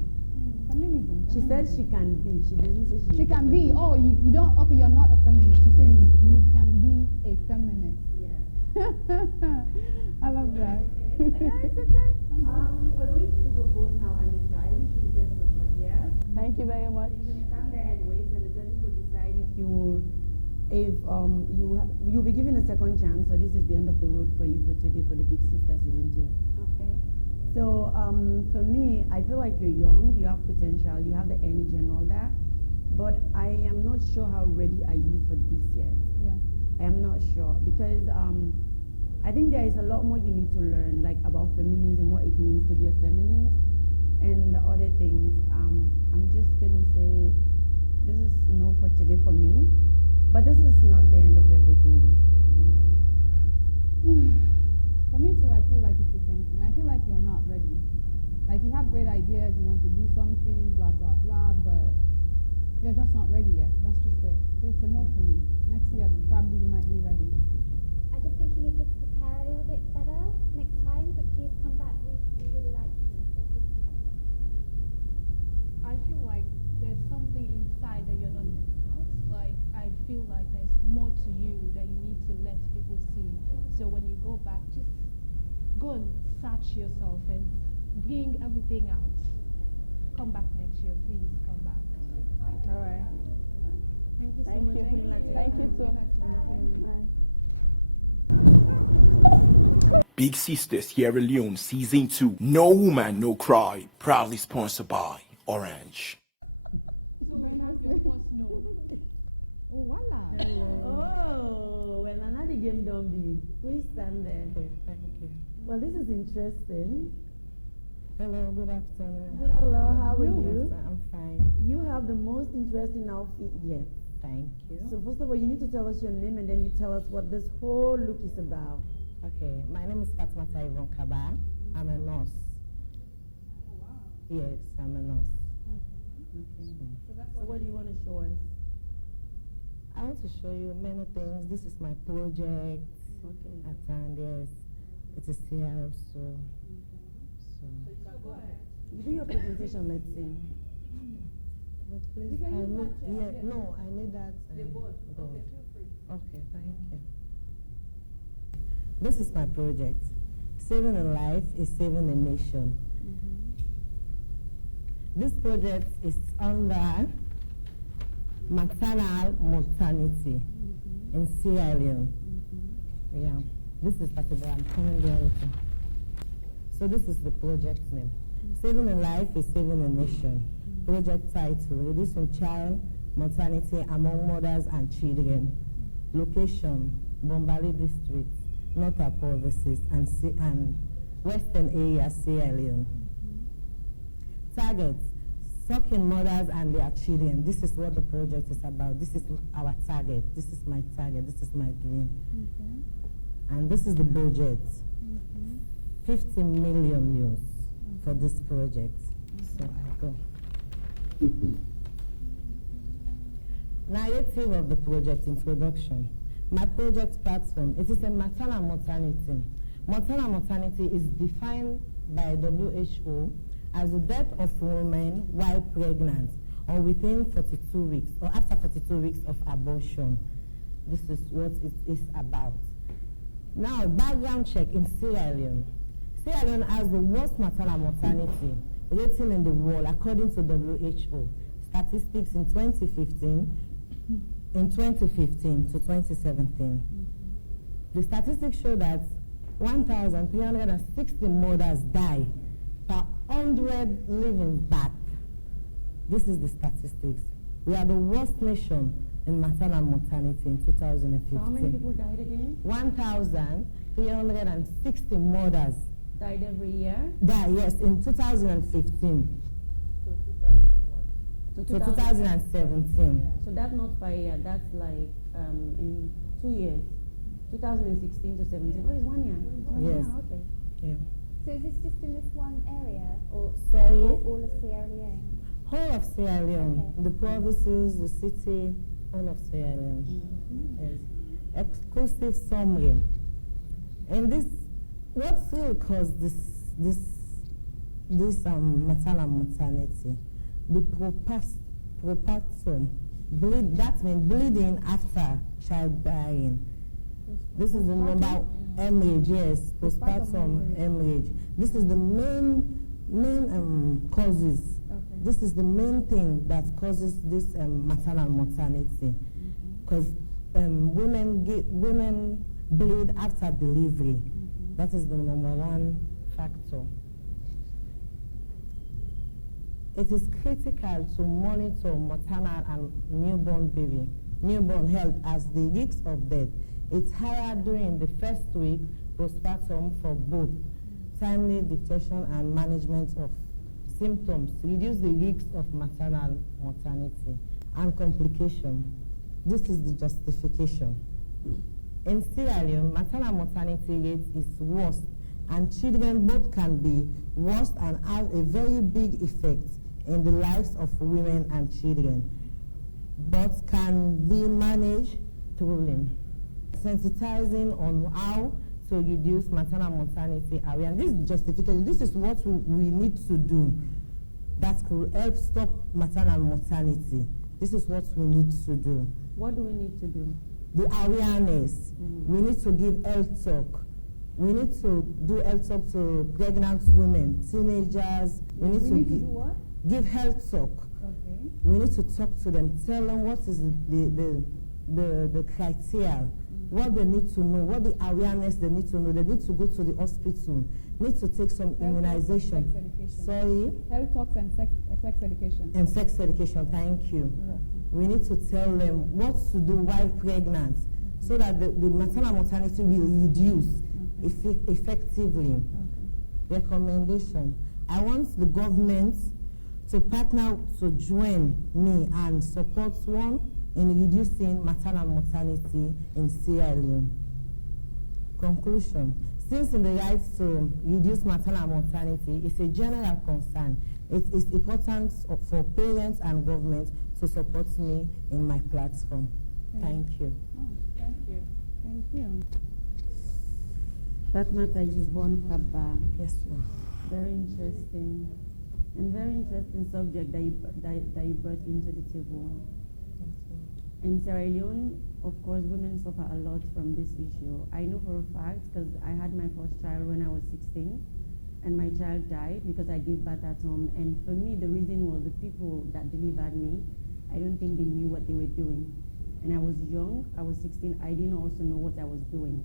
Feminism. She said she can be. She didn't say she. She can be. Oh, you don't. Okay, you're not a feminist. She said you can be a feminist. Yeah. I love that. Okay. It's okay. We're going to take a vote now, Anita. I wish you the best of luck. Yeah. Thank you very much. You can stand there and wait, and the judges will decide if you will if you'll be given a second chance, so this is the end of the road for you for today for the Big Sister season 2. Okay. So for me, I feel like you're young, you have potential, you have the energy and all that, but I am not sure how ready are you for this yet. Yeah. I am not sure because I think there is a lot more you need to learn, like about feminism, what it means to be a feminist, and the other things. I'm just gonna say this is no for today for me, but this is not the end of everything, you know. For me too, I feel like it's the same thing. I feel like you're not ready. Like you have great ideas, you want to do something, blah, blah, blah, but you're just not ready yet. That's just it. So it's a no for me. Next year, probably you might be ready. I just think you need to prepare a little bit better next time, but please come back. We really like you, so please come back next time. I feel like there's something inside that you're not letting out. Like, I feel like there's more to you that you need to let people see. So when you go back, just go and search yourself and bring everything out. Come back next year, please come back. All right. Thank you so Thank much. you. Thank you too. Bye. Big Sister Sierra Leone Season 2. No Woman, No Cry. Proudly sponsored by Orange. So we have your first no. Oh, voila. Oh, well, another game don't be. Please stand there. Okay, thank you. Well, this is interesting. Hello, good afternoon. Hello, how are you? I'm fine. You have the most interesting outfit yet. Thank you. So first of all, you need to tell us your name and then you tell us what this whole look is about. Okay, my name is Fatmata Yvonne Kaba. I'm a nurse. Oh, wow. Yes, I'm a nurse. Okay. So what do you want to show us? I want to show you many things. This is my project. Okay. And yes, it is here also. So you can go ahead. You do your presentation, let's see. no, please, You can I use need, that chair, yes. no, I need that. The board. Okay, feel free. Okay, thank you. This is my project. Saving a life is saving a nation. This project is under maternal mortality in Sierra Leone. Yeah, this is particular. I'm coming there also. So this is the project name. Saving a life is saving a nation. Project title: reducing child mortality among mothers and children. Location: Bombali District, North Provinces and Western area Sierra Leone. Target: sucking mothers and their children. This is what the project is about. This is our target. This is my target. This is my dream. And this is the budget. 50 million euros for this project. So I go. Narrative of the project introduction. My project platform, it is a maternal maternity. Maternal maternity is defined by WHO as the death of women while pregnant or within 42 weeks or after 42 weeks of abortion. This is what it is about. Now, background check in Sierra Leone. Sierra Leone has the worst maternal mortality rating in the world according to WHO statistics in 2015 to 2017. The statistics show that 1,360 mothers die per 100 living birth. This is the statistics. We are the worst nation in maternal mortality in 2015. So how many people died again? 1,360 mothers Died every year? Yes, in 2015. So 2017. So that's not per year, that's like in 2 years. 2016 to 17. Oh, it's 1 year. Yes. Okay. Yeah. So is this just in this one area, or Sorry? all of Sierra Leone? Whole of Sierra Leone, Okay. the provinces, the city, all of Sierra Leone. Yes. Exclusive summary. And this, what really caused this maternal mortality? The postpartum, that means bleeding after childbearing. This is the number hemorrhage, yes, postpartum hemorrhage. This is the main causes. Okay. This is the main thing that causes this maternal mortality. Because women bleed after delivery. That is the #1 factor. It is critical to monitor maternal and newborn health, as the risk of death is higher during the first week postpartum for both timely detection and management of symptoms, reduce the risk of maternal mortality and complication. This is the justification. In Sierra Leone, maternal mortality rate is worst, and children both can be worst and have a very big effect in the lives of women and children, but can be managed through them. Sensitizing on how to reduce maternal mortality awareness. This is justification. This is what we need to do that could help stop maternal mortality. This is what we need to do. What do we need to do? The awareness. We need to give health talk. We need to do health talk to pregnant women, teenagers. We need to do what? Give health talk. Okay. We need to talk to them, tell them what is the criteria, what they need to know, what the awareness they need to know. They need to go to the hospital, need to take some immunization. Sorry? Health talks and sex education. And sex education, thank you. We need to tell them what to do while pregnant so that the maternal mortality will reduce effectively. Recommendation. I want the government to partner to join me and support one in reducing maternal mortality in Sierra Leone. Conclusion. Since in the right to reduce maternal mortality is a general concern, it is important for parents and government to support me in my platform. Thank you. Oh, thank you. Thank you. Fatmata Yvonne Kaba. Yes, ma'am. Very interesting. And very interesting subject that you brought into the table. In Sierra Leone, of course, women suffer a lot from this issue. I know for a fact because I had my first child when I was 16, and my child died because I gave birth at home. And for me, the reason was the people that delivered me, I don't think they knew what they were doing. And I was young, I was 16, I didn't also know what I was doing.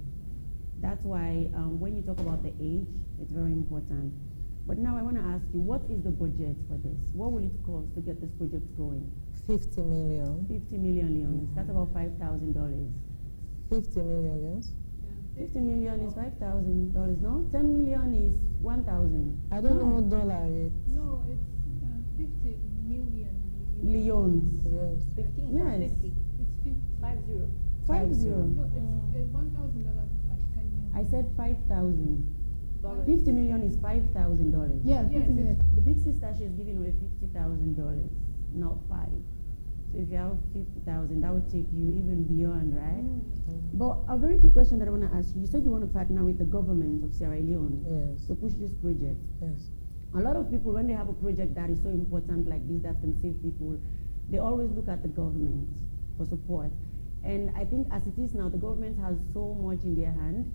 That's why when you talk about the age, it's very important. But now I want to ask you, what is the budget for this? What will it cost to get this project going? 50 million. 50 million leones. That's about $5,000. 50 million leones? 50 million is $5,000, no? 10 million is 1,000. I don't know dollar yet. No, it's 50 million. Leones. Yes. 15? Yes. 50. It's 50. 50. No, it's $1,000 is like 10 million. I said 5,000. 50 million is $5,000. Yeah, Yes, The big sister, she's giving away $50,000, not 5. So if you have 50,000, that would take you even beyond, right? But a very quick question that I want to ask you. You said you want to partner with the government of Sierra Leone to push this project. Yes. A lot of people, when they have a project that is so important like this that can save people, they always look at the government for support. And I think as it is now, the government has so much in their hand.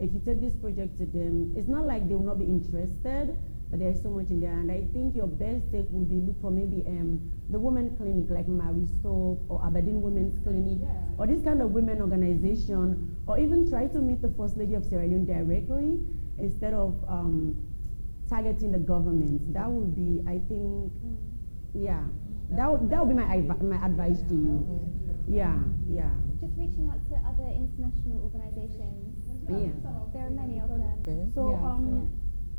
If you take this project to them, it's not like they will not be interested, but there's so much in there. And I think your best take would be look for maybe the women clinic like Maristo or Aberdeen Women's Clinic, or this kind of women organization, or even try to meet the First Lady of Sierra Leone directly instead of targeting the government. That would be, I think, that would be my advice to you. Yeah. Just reaching out to other international organizations. Yeah. There are many of them. Okay. So,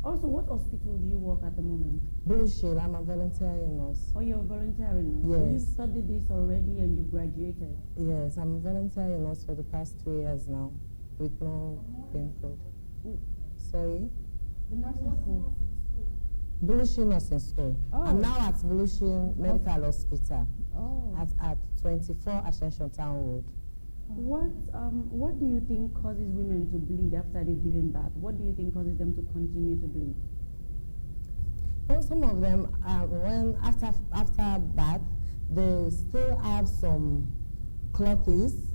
also, what hospital do you work at the moment? Blue Shield, I'm a volunteer nurse. Oh, you're a volunteer nurse? Yes. So you've studied this already and you've graduated? Yes, I'm a volunteer nurse for the past 2 years now, with no input. Sorry? The nursing school. Blue Shield Nursing School. Oh. I'm now at Blue Shield Medical Hospital at 24 Ascension Town Road. What do you think causes women to bleed after they've given birth? What do you think causes them to continue to bleed? Well, some of them, when after birth, they still have some clotties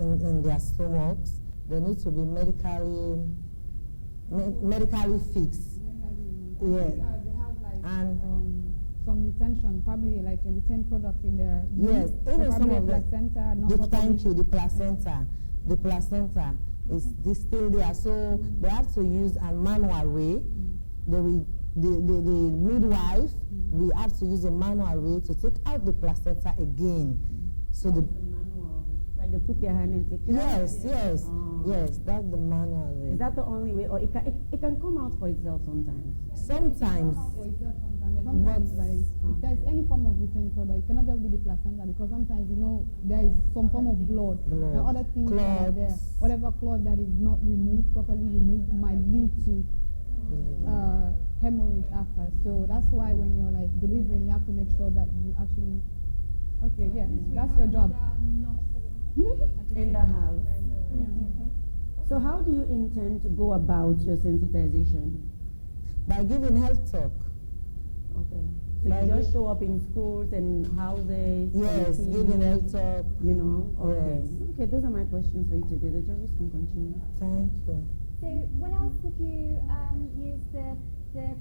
in their stomachs. They need to be medically fixed. They have like some retention, probably like a retained product in their Yes, even some of the placenta. thank you, the placenta. The placenta is still there, so they have to use a manual way. The midwife, we have to use a manual way to take out the placenta again. So the like they put their hand and take it out? Yes, yes, that's the manual way. Is that the only way, or it can come out for itself sometimes? Sometimes. Sometimes, like, if there's any form of retained product, it cannot just be the placenta, because sometimes, you know, there is some form of blood. There are other things that are there. Whatever clot that is not properly removed, might lead to hemorrhage after. So that's why when you're like delivering, you have to make sure that you actually, okay, yeah, that's your job. In the house. So how do you intend to go about your sensitization? By giving health talk. Okay. So you just show up in schools and houses? Yes, giving health talk. You know? Okay. Yes. Okay, those are my questions for you today. The judges can continue. Thank you. So when else would you use the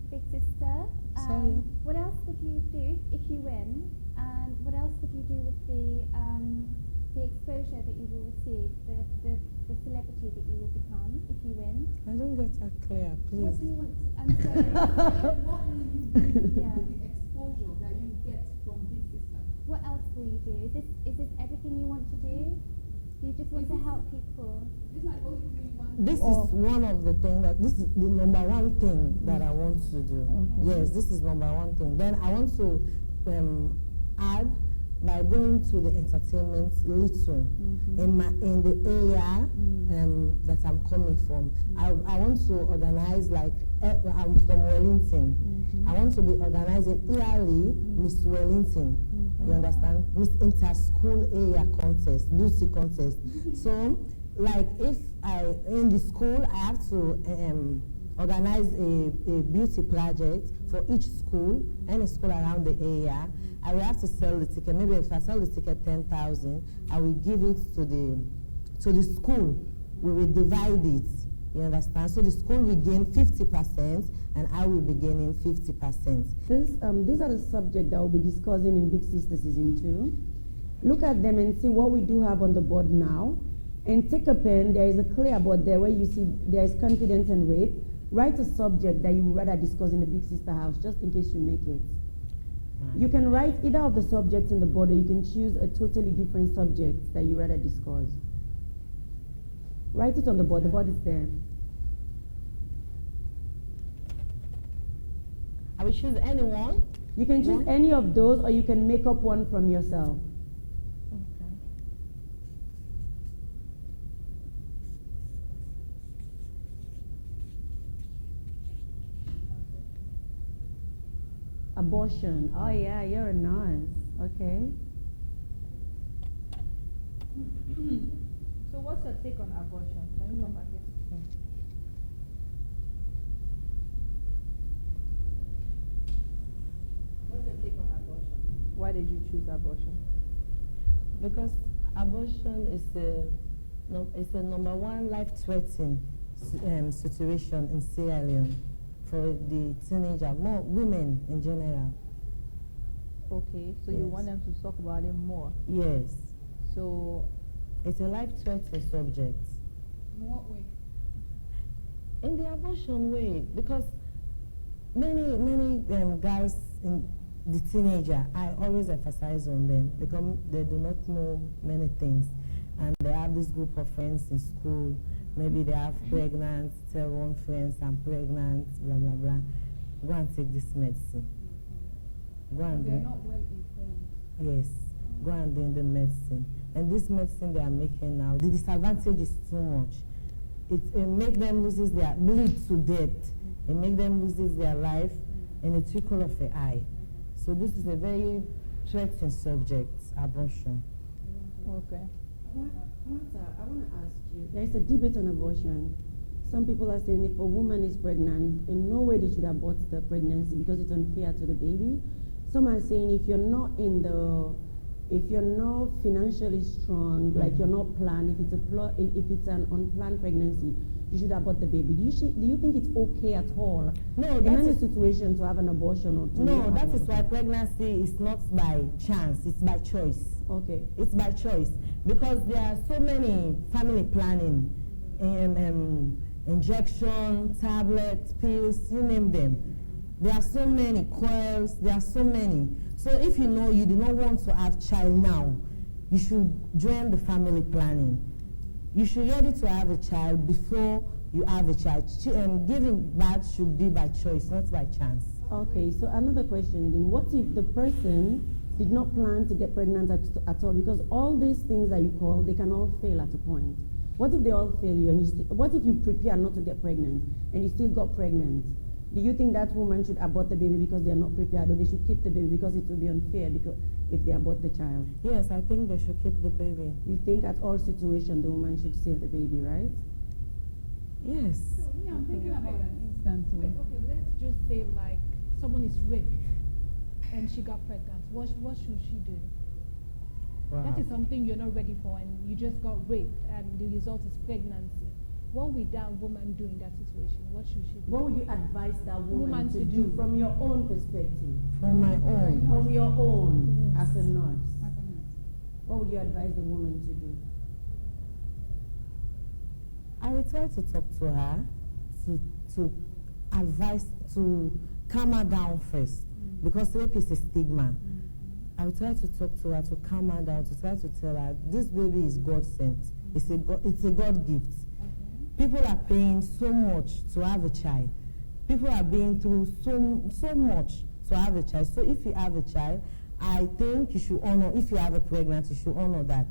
Big Sister? Sorry? What else would you do if you win? What else would you do with the exposure that you will receive, the celebrity that you will become if you win? I don't get that clear, please. What do you want to, I'm sorry. What will you do Yeah. with the exposure that you get from Big Sister? What else will you do? Is this everything you want to do? Do you just want to help people? This is one of the things this is the number one thing that I want to do. Okay. Yes, this is number one thing. Then I want to add by going to the entertainment little in the area that I'm coming from. I want to organize, like, I'm from Wellington. I want to be organizing yearly Miss Wellington. You understand? Miss Inter-School Area Contest, beauty contest. So, like, if in the school, I have to organize a beauty project for each school, any school around the area. I will have to sell the ticket. Maybe if I sell the ticket 10,000, I will give it to the school. We will divide it. You understand? So the school will gain 50%, and I will be gaining 50%. These are the subjects that we'll be discussing in Big Sister Season 2. Look at them and see what we do have on the board now. And take a pen. There is a clear board there where you see there is confidence and rape. Write a subject that you would rather discuss in the Big Sister house, just in case you make it. You can write either of the subjects in the board, or you can choose a totally different subject that you rather discuss. Write it on the board. The board is there. I will choose anyone. You can choose any of those, or you can make up one from yourself. Okay. Abortion. Oh yeah, you're a nurse. Okay. So what's your take on abortion? Can you come back here? What's your take on abortion? Why did you choose abortion? Because abortion is a number one life-threatening situation in Sierra Leone for the teenager, more women in general. Okay, so you want them to talk about it more? Yes. So it's a life-threatening subject. In what way? In the abortion way, because many girls in the teenager, I always emphasize on them because they do not know many things, and they have this group of friends in school. Maybe they have pregnant, tell one friends I'm pregnant, blah blah blah. Go and take this medicine. Go and They're not well informed. Yes, go and do the medicine. And this medicine they are making now, the disadvantage is too much. It make them loses their bleed to death. It make them loses their life in a trickle of an eye. So this is a very threatening subject, abortion. okay. Martha, I want to ask you, there is a debate on abortion. Some people are saying if a woman is pregnant, in no way they should abort the pregnancy because it's unfair to the baby. Some are saying if you're not in if you're not financially strong, like you're not planned, if it's an unplanned pregnancy, you should abort the baby. Do you think it's okay at all? No, in any situation to have an abortion or to no, that is why pregnancy is not by chance, it's by choice. Okay. It's by choice because there are so many family planning, injection, tablets, pills, you name them. There are so many coils, there are so many. So if you know you do not want to have child now, you should join the family planning. You should ready to have a child before you have a child. Giving birth should be by choice, not by chance. Okay, so another question again. What if the person did not plan to get pregnant at all? Because all these things that you call, they can all fail at a point. What if they all fail you and what if you prepare not to get pregnant and you still got pregnant? Do you think that woman should abort the baby because they are not prepared, or they should keep the baby because it will be unfair because if they abort the child? Yes, I think they should keep the baby. You think at all situations the woman should save the baby, right? Yes. So, yeah, I'm thinking about an instance. Wait, okay, let's just say like someone is raped and she got pregnant. What should she do? Wow. That is something you're not ready for, and you just got raped and the result is pregnancy. What would that woman do in that situation? What should she do? What would you advise that woman to do from your own perspective? From my own. From your own, Yes. as a nurse. As a nurse. What would you advise the woman to do? I will try to talk to her, to advise, to calm her down first, because rape is a stigma. I will try to talk to her, to calm her down, to try to tell her, this baby is God sent. It's a God gift. People are paying so much to have a child. People are being through so much to have a child. So if you have a child, I think you should honor, if you have a pregnancy, you should honor that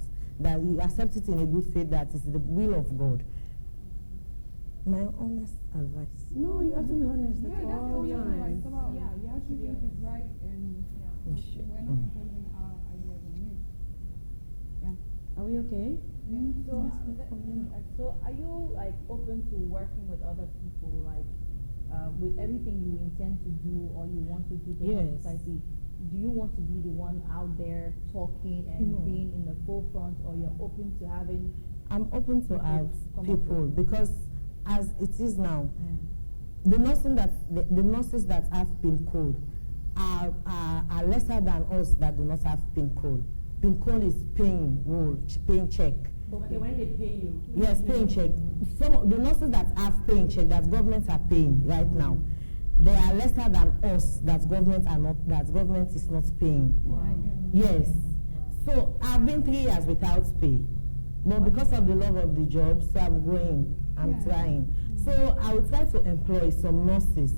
you accept it in a good faith, that is the will of God. My honest advice. No, you have to be honest. Yeah, that's all the advice about. Yeah, you have to think it's right, and we're not imposing our ideas on you. Yeah. Are we okay? So are you like open to working with other people, like with everything you intend to do or you want to do to help society? Do you want to be the one out there talking and being in the forefront, or you're open to having? I'm open to have people, because as it is now, the nurses that have PIN code are lesser than us that do not have PIN code. PIN code is paying check. Okay, when they pay you. Yes, paying check. Some the nurses that have paying check that governments are paying right now, they are lesser than us that government is not paying. Wow. Yes. So I've been 3 years without pay, but because of the love of the job, so I'm trying. So I will try to employ some nurses.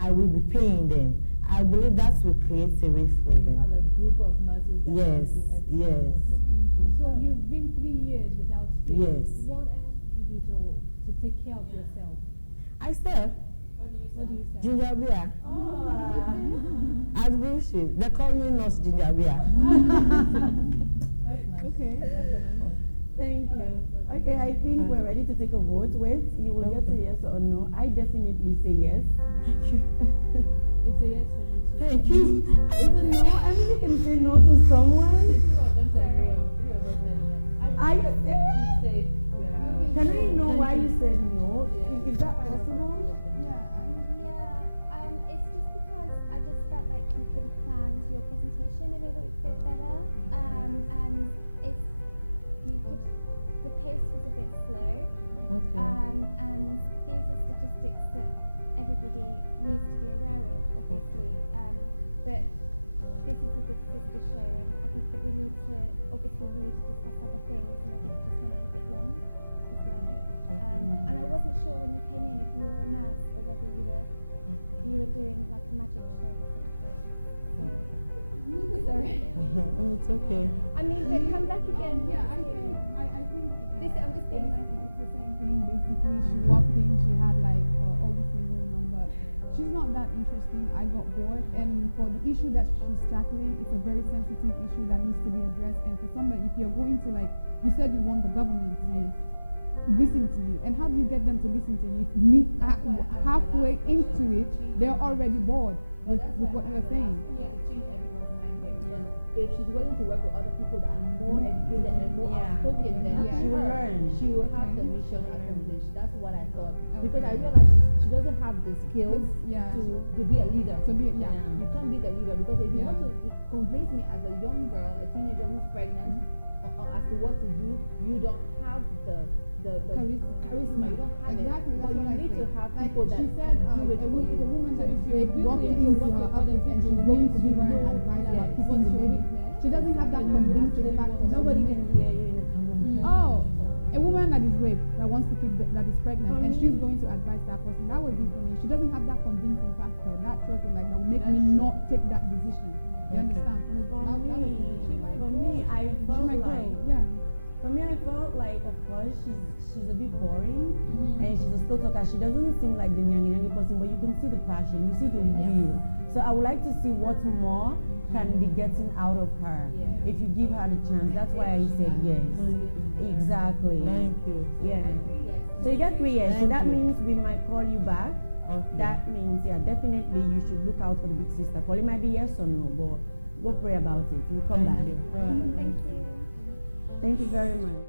I will be paying them. I believe that will create a way for them. You have a group of nurses that Yes. So you've been 3 years without pay. Yes. What else do you do to take care of yourself? I sell. What do you say? Ginger beer. As bullshit. They call me Nurse Ginger Beer. That's nice. Okay. Thank you. Okay, I think we're ready to take a vote. Wait, you will get a yes or no. I definitely say yes. Thank you. It's a yes for me too. Thank you. It's a no. I mean, you can say no to someone. 3 of them said no, 3 of us said yes. Are you serious? Can I know why you said no? Is that possible? It's just because I just felt like you could plan your presentation a little bit better, and the pace was a bit slow, and these are statistics that everybody needs to be aware of, obviously, but this is the Big Sister show, and I think that we need to discuss other things, and I think it just went on a bit long as well. And I wasn't sure when you came in if you were a nurse or whether you were doing like a magic show or something. So, sorry. It's okay. I mean, but come back again. Yeah, I think I'm just being nice. It's the same thing. Basically, she walked in, she had like all the single number. She's not that interesting. I got bored, and for the issue that she's tackling, it's a very sensitive issue that needs to be addressed. And for somebody, if you're going to you said you want the government to listen to you, and how do you get them to listen to you? Halfway into it, they're already bored with what you're saying. You have to change everyone's mind there, because if she's willing to work with other people that are more educated and more outspoken than she will learn. she will have the mission accomplished. That's what I thought. Because I realized she doesn't have the skills to be a leader. You can't be the leader, because if you want to convince me as a young girl, a teenager who's pregnant, as to what to do, you don't have the charisma. You don't have it. But you need to have people that do it for you. The woman that is raped walked into her office and she's going to give her an advice about keeping the baby. She doesn't have that convincing factor. Nobody can hear you in the camera. Oh, a woman that is raped, that wants to keep, that is pregnant, and she's going to advise that person. That would be for me. She doesn't have that convincing factor. That sort of like that will make me not take that decision. You understand? For me, I felt like For me, I felt like, of course, she's a bit boring, and she's a slow talker. She doesn't seem like the nyangy person, but you can see the passion, you see the will. So I would like to see what more can be getting out of her if you give her the chance. That's why I said yes. Exactly. Thank you. Yeah. So you get 3 years. So that means we might call you back. That means, definitely you should look out for the big sister call. It might be yes or no, but we'll pray about it. We'll come back. Thank you. Thank you very much.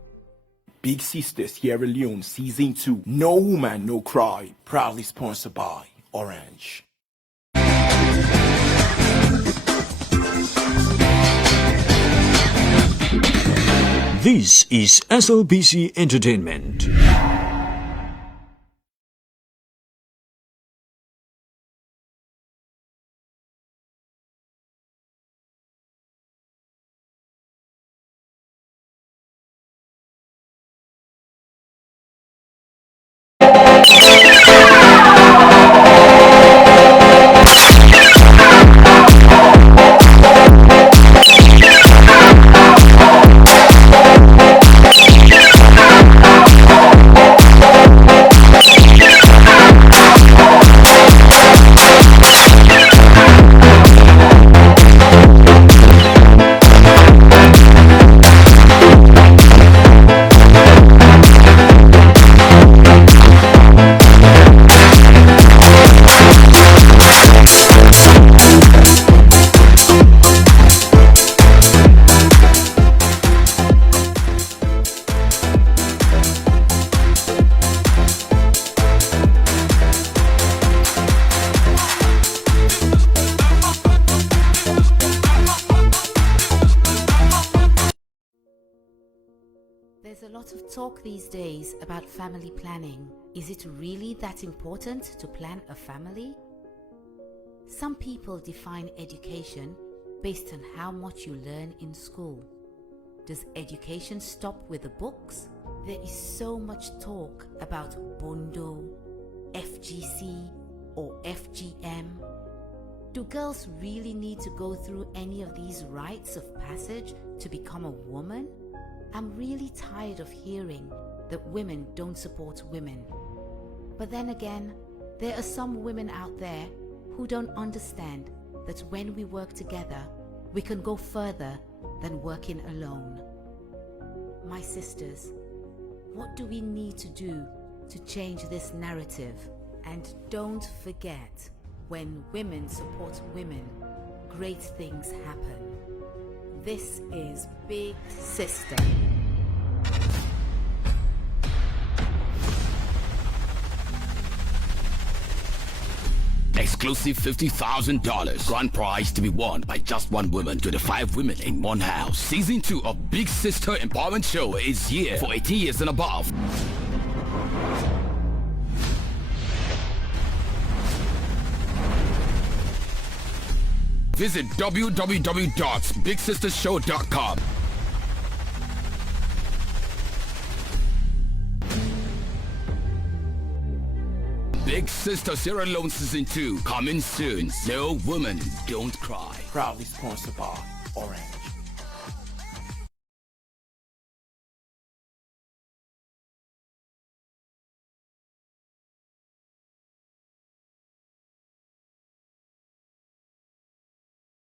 Big Sister Sierra Leone Season 2. No Woman, No Cry. Proudly sponsored by Orange. This is SLBC Entertainment. There's a lot of talk these days about family planning. Is it really that important to plan a family? Some people define education based on how much you learn in school. Does education stop with the books? There is so much talk about Bondo, FGC, or FGM. Do girls really need to go through any of these rites of passage to become a woman? I'm really tired of hearing that women don't support women. But then again, there are some women out there who don't understand that when we work together, we can go further than working alone. My sisters, what do we need to do to change this narrative? And don't forget, when women support women, great things happen. This is Big Sister. Exclusive $50,000 grand prize to be won by just one woman to the 5 women in one house. Season 2 of Big Sister Empowerment Show is here for 18 years and above. Visit www.bigsistershow.com. Big Sister Sierra Leone Season 2 coming soon. No Woman, Don't Cry. Proudly sponsored by Orange.